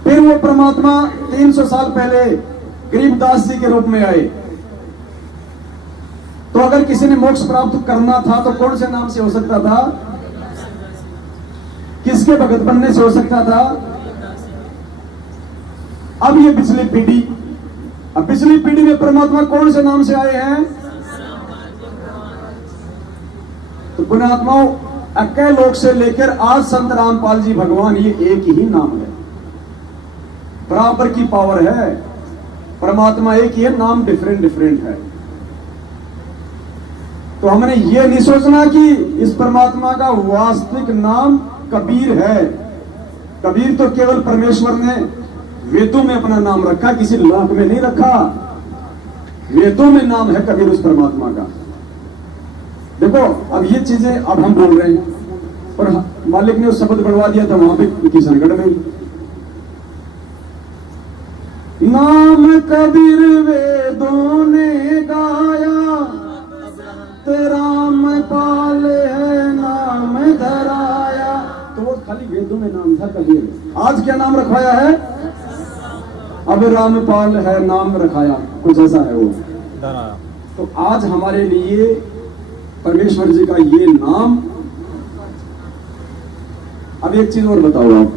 फिर वो परमात्मा 300 साल पहले गरीबदास जी के रूप में आए। तो अगर किसी ने मोक्ष प्राप्त करना था तो कौन से नाम से हो सकता था? किसके भगत बनने से हो सकता था? अब ये पिछली पीढ़ी, अब पिछली पीढ़ी में परमात्मा कौन से नाम से आए हैं? तो पुण्यात्माओं, अकय लोक से लेकर आज संत रामपाल जी भगवान, ये एक ही नाम है, बराबर की पावर है। परमात्मा एक ही है, नाम डिफरेंट डिफरेंट है। तो हमने ये नहीं सोचना कि इस परमात्मा का वास्तविक नाम कबीर है। कबीर तो केवल परमेश्वर ने वेदों में अपना नाम रखा, किसी लोक में नहीं रखा। वेदों में नाम है कबीर उस परमात्मा का। देखो अब ये चीजें अब हम बोल रहे हैं, और मालिक ने उस शब्द बढ़वा दिया था वहां पे किशनगढ़ में। नाम कबीर वेदों ने गाया, राम पाल है नाम धराया। तो वो खाली वेदों में नाम था कबीर। आज क्या नाम रखवाया है? अब रामपाल है नाम रखाया, कुछ ऐसा है वो। तो आज हमारे लिए परमेश्वर जी का ये नाम। अब एक चीज और बताओ आप,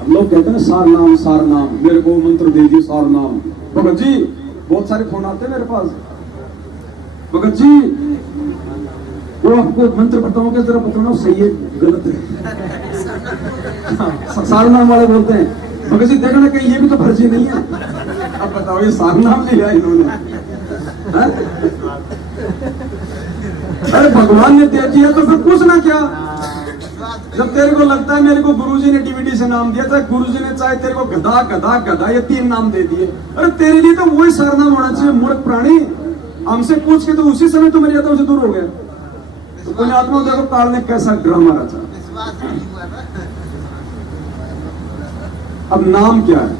हम लोग कहते हैं ना सार नाम, सार नाम, मेरे को मंत्र दे दिए सार नाम। भगत जी बहुत सारे फोन आते हैं मेरे पास, भगत जी वो आपको मंत्र बताओगे जरा बताना सही है गलत है। सारनाम वाले बोलते हैं भगत जी देखना कहीं ये भी तो फर्जी नहीं है। अब बताओ ये सारनाम लिया इन्होंने, है? अरे भगवान ने दे दिया तो फिर पूछना क्या। जब तेरे को लगता है मेरे को गुरुजी ने डीवीडी से नाम दिया था, गुरुजी ने चाहे तेरे को गधा गधा गधा ये 3 नाम दे दिए, अरे तेरे लिए तो वही सरनाम होना चाहिए मूर्ख प्राणी। हमसे पूछ के तो उसी समय तो मर्यादा से दूर हो गया। तो पुण्यात्मा देखो काल ने कैसा ड्रामा रचा। अब नाम क्या है,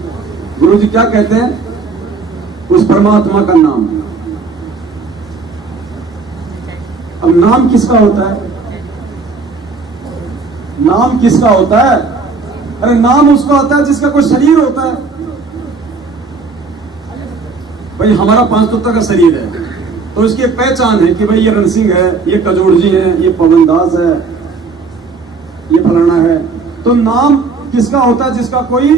गुरुजी क्या कहते हैं, उस परमात्मा का नाम। अब नाम किसका होता है, नाम किसका होता है? अरे नाम उसका होता है जिसका कोई शरीर होता है। भाई हमारा 5 तत्व का शरीर है तो इसकी एक पहचान है कि भाई ये रणसिंह है, ये कजोड़ जी है, ये पवन दास है, ये फलाना है। तो नाम किसका होता है? जिसका कोई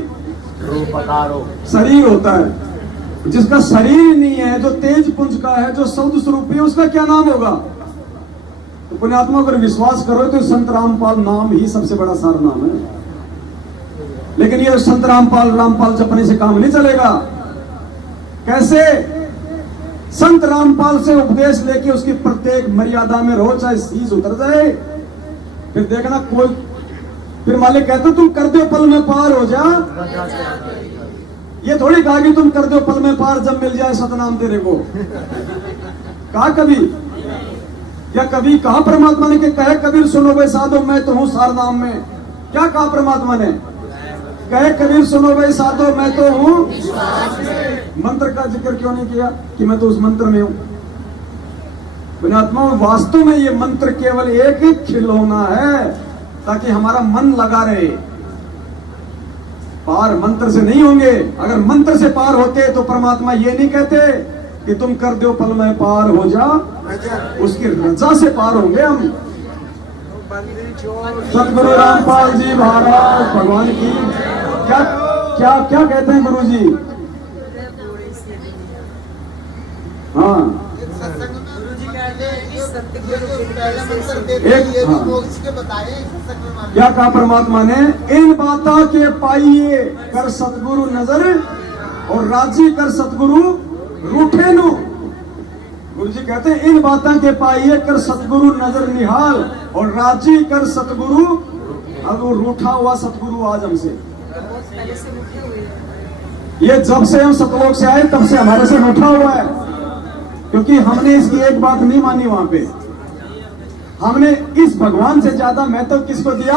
शरीर होता है। जिसका शरीर नहीं है, जो तेज पुंज का है, जो शब्द स्वरूपी है, उसका क्या नाम होगा? तो पुण्यात्मा अगर विश्वास करो तो संत रामपाल नाम ही सबसे बड़ा सार नाम है। लेकिन ये संत रामपाल जपने से काम नहीं चलेगा। कैसे? संत रामपाल से उपदेश लेके उसकी प्रत्येक मर्यादा में रहो, चाहे शीश उतर जाए। फिर देखना कोई, फिर मालिक कहते तुम कर दो पल में पार हो जा। ये थोड़ी कहा कि तुम कर दो पल में पार जब मिल जाए सतनाम तेरे को। कहा कभी? या कभी कहा परमात्मा ने कि कहे कबीर सुनो वे साधो मैं तो हूं सार नाम में? क्या कहा परमात्मा ने? कहे कबीर सुनो वे साधो मैं तो हूं। मंत्र का जिक्र क्यों नहीं किया कि मैं तो उस मंत्र में हूं? पुण्यात्मा वास्तव में ये मंत्र केवल एक खिलौना है ताकि हमारा मन लगा रहे। पार मंत्र से नहीं होंगे। अगर मंत्र से पार होते तो परमात्मा ये नहीं कहते कि तुम कर दो पल में पार हो जा। उसकी रजा से पार होंगे हम। सतगुरु रामपाल जी महाराज भगवान की क्या क्या क्या कहते हैं गुरु जी? हाँ क्या कहा परमात्मा ने? इन बातों के पाइए कर सतगुरु नजर और राजी कर सतगुरु रूठे नु। गुरु जी कहते हैं इन बातों के पाइए कर सतगुरु नजर निहाल और राजी कर सतगुरु। अब वो रूठा हुआ सतगुरु आज हमसे, ये जब से हम सतलोक से आए तब से हमारे से रूठा हुआ है, क्योंकि हमने इसकी एक बात नहीं मानी। वहां पे हमने इस भगवान से ज्यादा महत्व किसको दिया?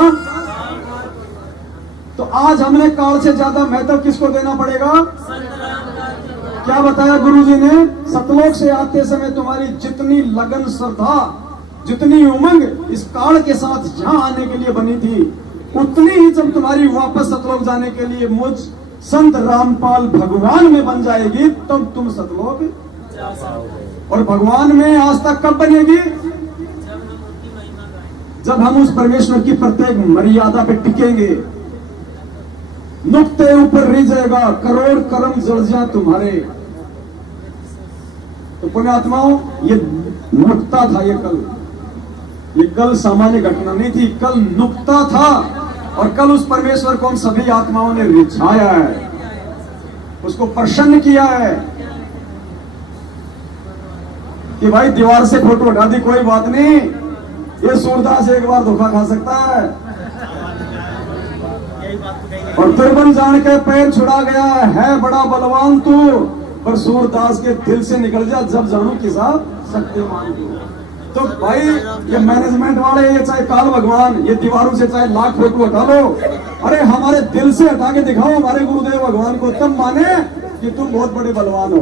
तो आज हमने काल से ज्यादा महत्व किसको देना पड़ेगा? क्या बताया गुरु जी ने? सतलोक से आते समय तुम्हारी जितनी लगन श्रद्धा, जितनी उमंग इस काल के साथ यहां आने के लिए बनी थी, उतनी ही जब तुम्हारी वापस सतलोक जाने के लिए मुझ संत रामपाल भगवान में बन जाएगी तब तुम सतलोक। और भगवान में आज तक कब बनेगी? जब हम उस परमेश्वर की प्रत्येक मर्यादा पे टिकेंगे। नुक्ते ऊपर रह जाएगा, करोड़ कर्म जड़ जा तुम्हारे। तो पुण्यात्माओं ये नुक्ता था, ये कल सामान्य घटना नहीं थी, कल नुक्ता था। और कल उस परमेश्वर को हम सभी आत्माओं ने रिझाया है, उसको प्रसन्न किया है कि भाई दीवार से फोटो हटा दी कोई बात नहीं, ये सूरदास एक बार धोखा खा सकता है। और दुर्बल जान के पैर छुड़ा गया है बड़ा बलवान तू, पर सूरदास के दिल से निकल जा जब जानू किसा शक्तिमान तू। तो भाई ये मैनेजमेंट वाले, ये चाहे काल भगवान, ये दीवारों से चाहे लाख फोटो हटा लो, अरे हमारे दिल से हटा के दिखाओ हमारे गुरुदेव भगवान को, तब माने कि तुम बहुत बड़े बलवान हो।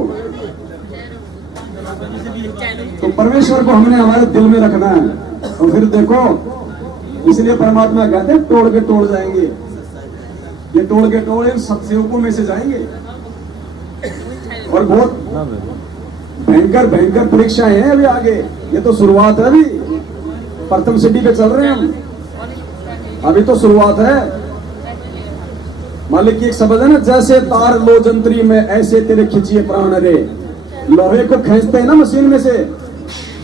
तो परमेश्वर को हमने हमारे दिल में रखना है। और फिर देखो, इसलिए परमात्मा कहते हैं तोड़ के तोड़ जाएंगे, ये तोड़ के तोड़ इन सत्सेवकों में से जाएंगे। और बहुत भयंकर भयंकर परीक्षाएं हैं अभी आगे, ये तो शुरुआत है। अभी प्रथम सिद्धि पे चल रहे हैं हम, अभी तो शुरुआत है। मालिक की एक शब्द है ना, जैसे तार लो जंतरी में ऐसे तेरे खिंचिए प्राण रे। लोहे को खींचते हैं ना मशीन में से,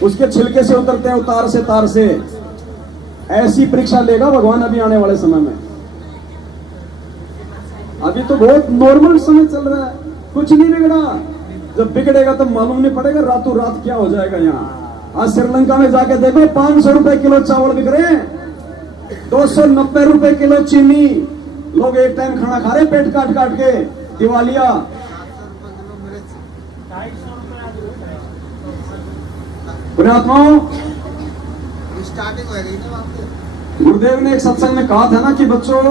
उसके छिलके से उतरते हैं तार से, तार से। ऐसी परीक्षा लेगा भगवान अभी आने वाले समय में। अभी तो बहुत नॉर्मल समय चल रहा है, कुछ नहीं बिगड़ा। जब बिगड़ेगा तो मालूम नहीं पड़ेगा रातों रात क्या हो जाएगा। यहाँ आज श्रीलंका में जाके देखो 500 रुपए किलो चावल बिक रहे हैं, 290 रुपए किलो चीनी। लोग एक टाइम खाना खा रहे पेट काट काट के, दिवालिया। पुण्यात्माओं, गुरुदेव ने एक सत्संग में कहा था ना कि बच्चों,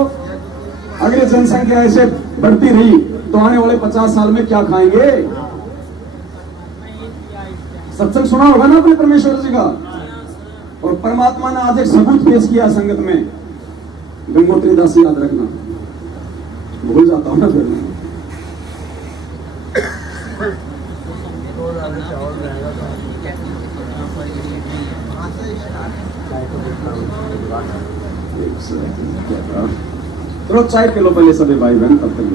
अगर जनसंख्या ऐसे बढ़ती रही तो आने वाले 50 साल में क्या खाएंगे। सत्संग सुना होगा ना अपने परमेश्वर जी का। और परमात्मा ने आज एक सबूत पेश किया संगत में। गंगोत्री दास याद रखना, भूल जाता हूं ना फिर मैं। चलो चाय पी लो पहले सभी भाई बहन, तब तक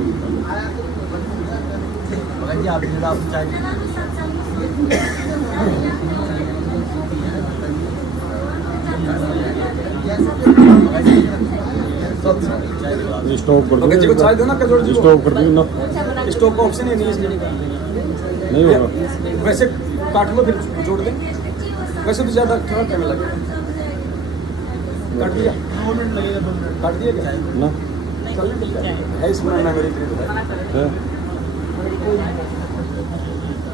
स्टॉप कर जी को चाय दो ना, कजोड़ जी स्टॉप कर दो ना। स्टॉप का ऑप्शन ही नहीं है इसमें। नहीं होगा, वैसे काट लो फिर जोड़ दे। वैसे तो ज्यादा थोड़ा टाइम लगेगा। काट दिया, 2 मिनट लगेगा। 2 मिनट काट दिया क्या ना? है इसमें ना मेरी है।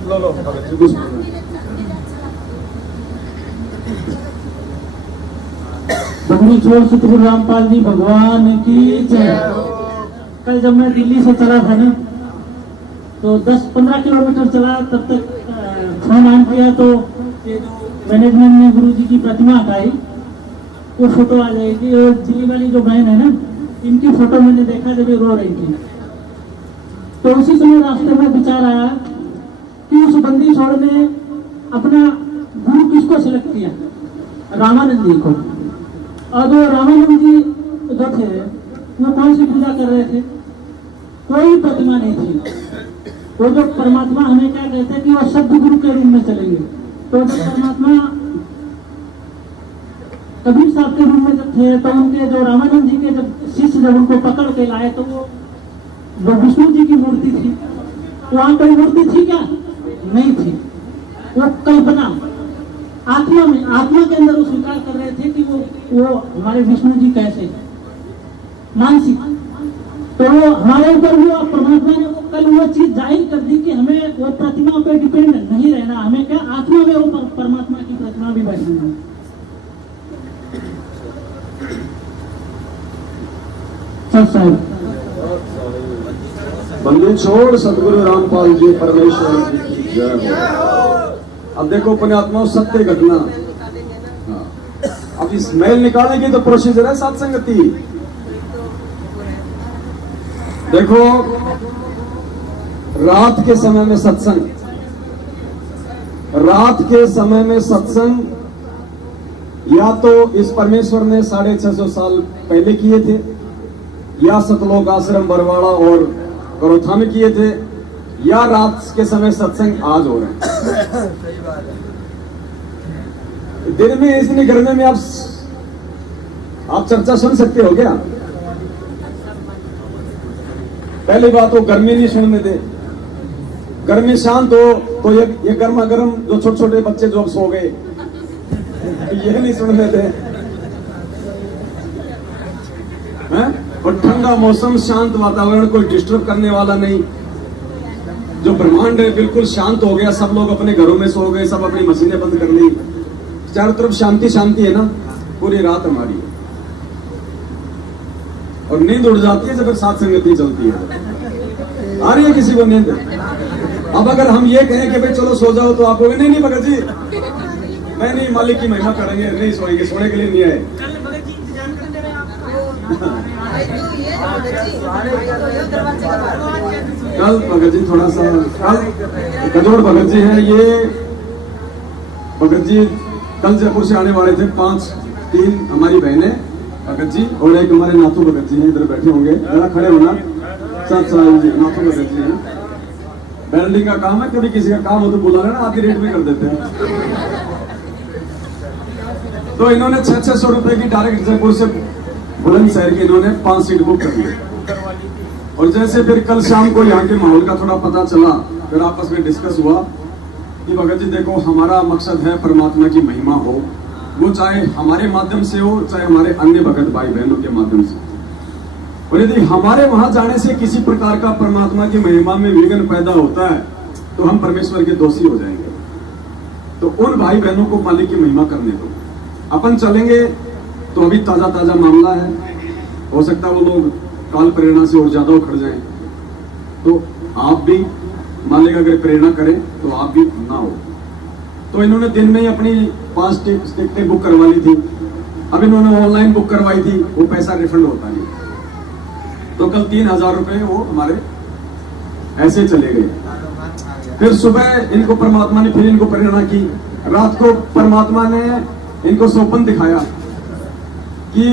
लो बंदी छोड़ सतगुरु रामपाल जी भगवान की जय। कल जब मैं दिल्ली से चला था ना, तो 10-15 किलोमीटर चला, तब तक फोन ऑन किया तो ये जो मैनेजमेंट ने गुरु जी की प्रतिमा हटाई, वो फोटो आ जाएगी। और दिल्ली वाली जो बहन है ना, इनकी फोटो मैंने देखा जब ये रो रही थी। तो उसी समय रास्ते में विचार आया कि उस बंदी छोड़ ने अपना गुरु किसको सिलेक्ट किया, रामानंद जी को। और वो रामानंद जी जो थे वो कौन सी पूजा कर रहे थे, कोई प्रतिमा नहीं थी। वो जो परमात्मा हमें क्या कहते हैं कि वो शब्द गुरु के रूप में चलेंगे। तो जब परमात्मा कबीर साहब के रूप में जब थे, तो उनके जो रामानंद जी के जब शिष्य जब उनको पकड़ के लाए, तो वो विष्णु जी की मूर्ति थी। वहां कोई मूर्ति थी क्या? नहीं थी। वो कल्पना आत्मा में, आत्मा के अंदर वो स्वीकार कर रहे थे कि वो हमारे विष्णु जी कैसे मानसिक। तो वो हमारे ऊपर हुआ, परमात्मा ने वो कल वो चीज जाहिर कर दी कि हमें वो प्रतिमा पे डिपेंड नहीं रहना, हमें क्या आत्मा में वो परमात्मा की प्रतिमा भी बैठनी है। बंदी छोड़ सतगुरु रामपाल जी परमेश्वर की जय हो। अब देखो पुण्यात्माओं, सत्य घटना। अब इस मेल निकालने की तो प्रोसीजर है साथ संगति। देखो, रात के समय में सत्संग, रात के समय में सत्संग या तो इस परमेश्वर ने 650 साल पहले किए थे, या सतलोक आश्रम बरवाड़ा और करोथा में किए थे, या रात के समय सत्संग आज हो रहे हैं। दिन में इतनी गर्मी में आप चर्चा सुन सकते हो क्या? पहली बात तो गर्मी नहीं सुनने दे। गर्मी शांत हो तो ये गर्मा गर्म जो छोटे छोटे बच्चे जो अब सो गए, ये नहीं सुनने दे। और ठंडा मौसम, शांत वातावरण, कोई डिस्टर्ब करने वाला नहीं। जो ब्रह्मांड है बिल्कुल शांत हो गया, सब लोग अपने घरों में सो गए, सब अपनी मशीनें बंद कर ली, चारों तरफ शांति शांति है ना, पूरी रात हमारी। और नींद उड़ जाती है जब साथ संगति चलती है। आ रही है किसी को नींद? अब अगर हम ये कहें कि भाई चलो सो जाओ, तो आप कहोगे नहीं भगत जी, नहीं मालिक की महिमा करेंगे, नहीं सोएंगे, सोने के लिए नहीं आए। कल भगत जी थोड़ा सा, कल कजोड़ भगत जी हैं, ये भगत जी कल जयपुर से आने वाले थे। 3 हमारी बहनें भगत जी और एक हमारे नाथू भगत जी हैं, इधर बैठे होंगे, जरा खड़े होना। सतसाई जी नाथों में रहते हैं। वेल्डिंग का काम है, कभी किसी का काम हो तो बुला लेना, आधी रेट में कर देते हैं। तो इन्होंने 600 रुपए की डायरेक्ट जयपुर से बुलंदशहर की इन्होंने 5 सीट बुक कर ली। और जैसे फिर कल शाम को यहाँ के माहौल का थोड़ा पता चला, फिर आपस में डिस्कस हुआ कि भगत जी देखो, हमारा मकसद है परमात्मा की महिमा हो, वो चाहे हमारे माध्यम से हो, चाहे हमारे अन्य भगत भाई बहनों के माध्यम से। और यदि हमारे वहां जाने से किसी प्रकार का परमात्मा की महिमा में विघ्न पैदा होता है तो हम परमेश्वर के दोषी हो जाएंगे। तो उन भाई बहनों को मालिक की महिमा करने दो। अपन चलेंगे तो अभी ताजा ताजा मामला है, हो सकता है वो लोग काल प्रेरणा से और ज्यादा उखड़ जाएं। तो आप भी मालिक अगर प्रेरणा करें तो आप भी ना हो। तो इन्होंने दिन में ही अपनी 5 टिकटें बुक करवा ली थी। अब इन्होंने ऑनलाइन बुक करवाई थी, वो पैसा रिफंड होता नहीं। तो कल 3000 रुपए वो हमारे ऐसे चले गए। फिर सुबह इनको परमात्मा ने फिर इनको प्रेरणा की। रात को परमात्मा ने इनको स्वप्न दिखाया कि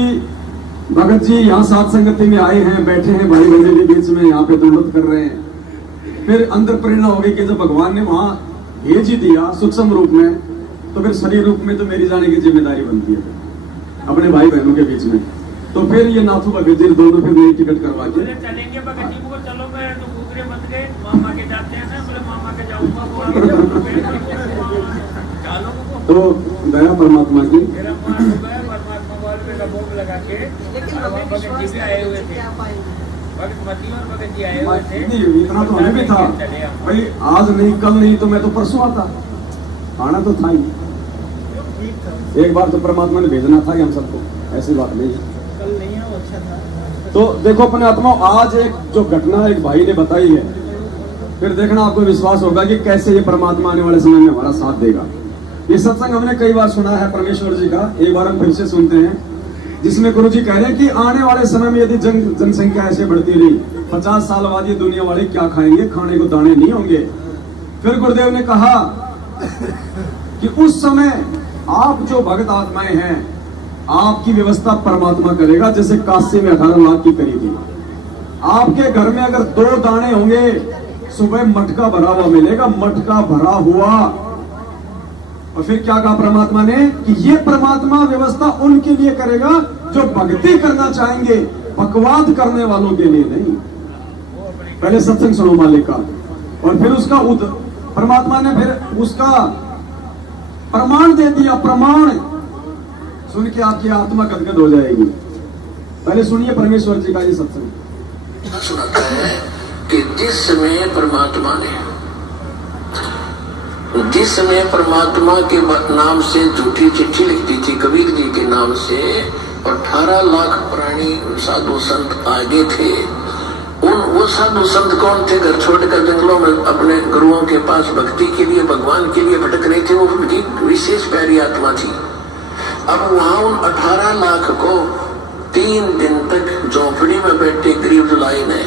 भगत जी यहाँ सात संगति में आए हैं, बैठे हैं भाई बहनों के बीच में, यहाँ पे दंडवत कर रहे हैं। फिर अंदर प्रेरणा हो गई कि जब भगवान ने वहां भेज ही दिया सूक्ष्म रूप में, तो फिर शरीर रूप में तो मेरी जाने की जिम्मेदारी बनती है अपने भाई बहनों के बीच में। तो फिर ये नाथू भगत जी दोनों फिर नई टिकट करवा के चलेंगे भगत जी को, चलो मैं तो दूसरे मत गए, मामा के जाते हैं ना, बोले मामा के जाऊंगा तो दया परमात्मा की। परमात्मा वाले का भोग लगा के, लेकिन भगत जी भी आए हुए थे, भगत और भगत जी आए हुए थे। इतना तो हमें भी था भाई, आज नहीं कल नहीं तो मैं तो परसों आता, आना तो था ही। एक बार तो परमात्मा ने भेजना था कि हम सबको, ऐसी बात नहीं है। कल नहीं है, अच्छा था। तो देखो अपने आत्मा, आज एक जो घटना एक भाई ने बताई है, फिर देखना आपको विश्वास होगा कि कैसे ये परमात्मा आने वाले समय में हमारा साथ देगा। ये सत्संग हमने कई बार सुना है परमेश्वर जी का, एक बार हम फिर से सुनते हैं, जिसमें गुरु जी कह रहे हैं कि आने वाले समय में यदि जनसंख्या ऐसे बढ़ती रही, 50 साल बाद ये दुनिया वाले क्या खाएंगे, खाने को दाने नहीं होंगे। फिर गुरुदेव ने कहा कि उस समय आप जो भगत आत्माएं हैं, आपकी व्यवस्था परमात्मा करेगा, जैसे काशी में 18 लाख की करी थी। आपके घर में अगर 2 दाने होंगे, सुबह मटका भरा हुआ मिलेगा, मटका भरा हुआ। और फिर क्या कहा परमात्मा ने कि ये परमात्मा व्यवस्था उनके लिए करेगा जो भक्ति करना चाहेंगे, बकवाद करने वालों के लिए नहीं। पहले सत्संग सुनो मालिक का, और फिर उसका परमात्मा ने फिर उसका प्रमाण दे दिया। प्रमाण सुन के आपकी आत्मा गदगद हो जाएगी। पहले सुनिए परमेश्वर जी का ये सत्संग। सुनाता है कि जिस समय परमात्मा के नाम से झूठी चिट्ठी लिखती थी कबीर जी के नाम से, और 18 लाख प्राणी साधु संत आगे थे। वो साधु संत कौन थे? घर छोड़कर जंगलों में अपने गुरुओं के पास भक्ति के लिए, भगवान के लिए भटक रहे थे। वो उनकी विशेष प्यारी आत्मा थी। अब वहां उन 18 लाख को 3 दिन तक झोंपड़ी में बैठे गरीब जुलाई ने,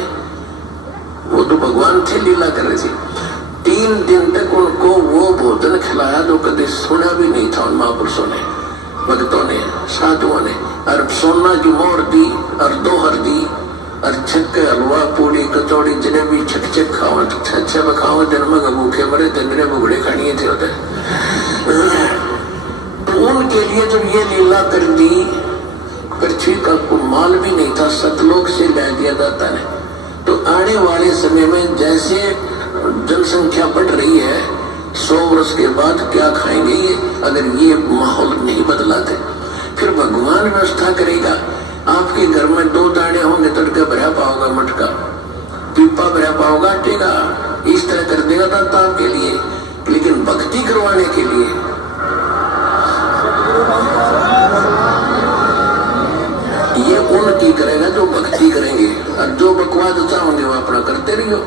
वो तो भगवान थे, लीला कर रहे थे। 3 दिन तक उनको वो भोजन खिलाया जो कभी सुना भी नहीं था उन महापुरुषों ने, भक्तों ने, साधुओं ने। और सोना की मोहर दी और 2 हरदी और छक्के हलवा पूरी कचौड़ी जलेबी छक खाओ, छे खाओ, दिन में भूखे मरे, दिन भुगड़े खानी थे उधर। तो उनके लिए जब ये लीला कर दी, पृथ्वी का माल भी नहीं था, सतलोक से ला दिया जाता है। तो आने वाले समय में जैसे जनसंख्या बढ़ रही है, 100 वर्ष के बाद क्या खाएंगे ये, अगर ये माहौल नहीं बदलाते? फिर भगवान व्यवस्था करेगा। आपके घर में 2 दाने होंगे, तड़का भरा पाओगा, मटका पीपा भरा पाओगा, टेगा, इस तरह कर देगा दाता आपके लिए। लेकिन भक्ति करवाने के लिए ये उनकी करेगा जो भक्ति करेंगे, और जो बकवाद चाहोगे वो अपना करते रहियो।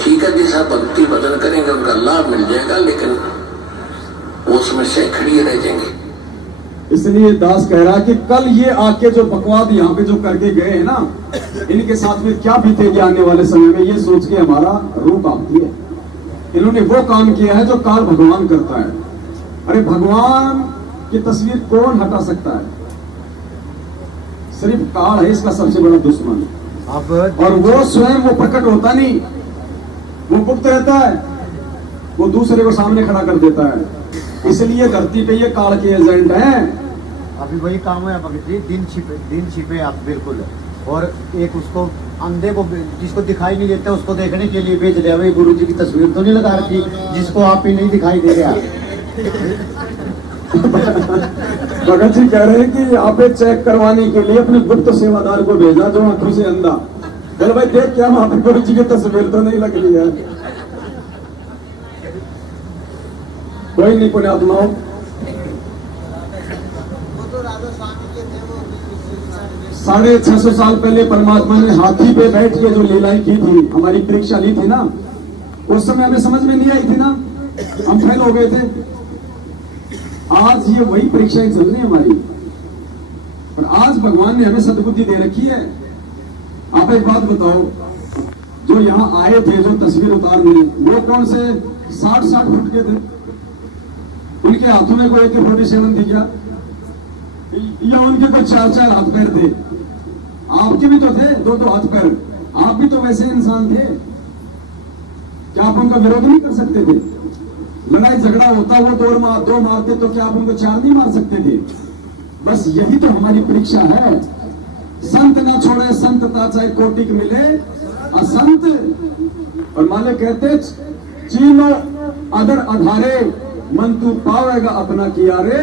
ठीक है, जैसा भक्ति भजन करेंगे उनका लाभ मिल जाएगा, लेकिन वो समस्या खड़ी रह जाएंगे। इसलिए दास कह रहा है कि कल ये आके जो बकवाद यहाँ पे जो करके गए हैं ना, इनके साथ में क्या बीतेगी आने वाले समय में, ये सोच के हमारा रूह कांपती है। इन्होंने वो काम किया है जो काल भगवान करता है। अरे भगवान की तस्वीर कौन हटा सकता है? सिर्फ काल है इसका सबसे बड़ा दुश्मन। अब और वो स्वयं वो प्रकट होता नहीं, वो गुप्त रहता है, वो दूसरे को सामने खड़ा कर देता है। इसलिए धरती पे ये काल के एजेंट हैं। अभी वही काम है भगत जी, दिन छिपे आप बिल्कुल। और एक उसको अंधे को जिसको दिखाई नहीं देता उसको देखने के लिए भेज दिया, भाई गुरु जी की तस्वीर तो नहीं लगा रखी जिसको आप ही नहीं दिखाई दे रहा। भगत जी कह रहे हैं कि यहाँ पे चेक करवाने के लिए अपने गुप्त सेवादार को भेजा जो आंखों से अंधा। बोले भाई देख क्या वहां पे गुरु जी की तस्वीर तो नहीं लग रही है। कोई नहीं पुण्यात्माओं, 650 साल पहले परमात्मा ने हाथी पे बैठ के जो लीलाएं की थी, हमारी परीक्षा ली थी ना, उस समय हमें समझ में नहीं आई थी ना, हम फेल हो गए थे। आज ये वही परीक्षाएं चल रही हमारी, पर आज भगवान ने हमें सद्बुद्धि दे रखी है। आप एक बात बताओ, जो यहाँ आए थे जो तस्वीर उतारने, वो कौन से 60 फुट के थे? उनके हाथों में कोई AK-47 थी क्या? या उनके कोई 4 हाथ पैर थे? आपके भी तो थे 2 हाथ पैर, आप भी तो वैसे इंसान थे। क्या आप उनका विरोध नहीं कर सकते थे? लड़ाई झगड़ा होता, वो 2 मारते तो क्या आप उनको 4 नहीं मार सकते थे? बस यही तो हमारी परीक्षा है। संत ना छोड़े संतता, चाहे कोटिक मिले असंत। और माले कहते चीनो अदर आधारे, मन तू पावेगा अपना किया रे।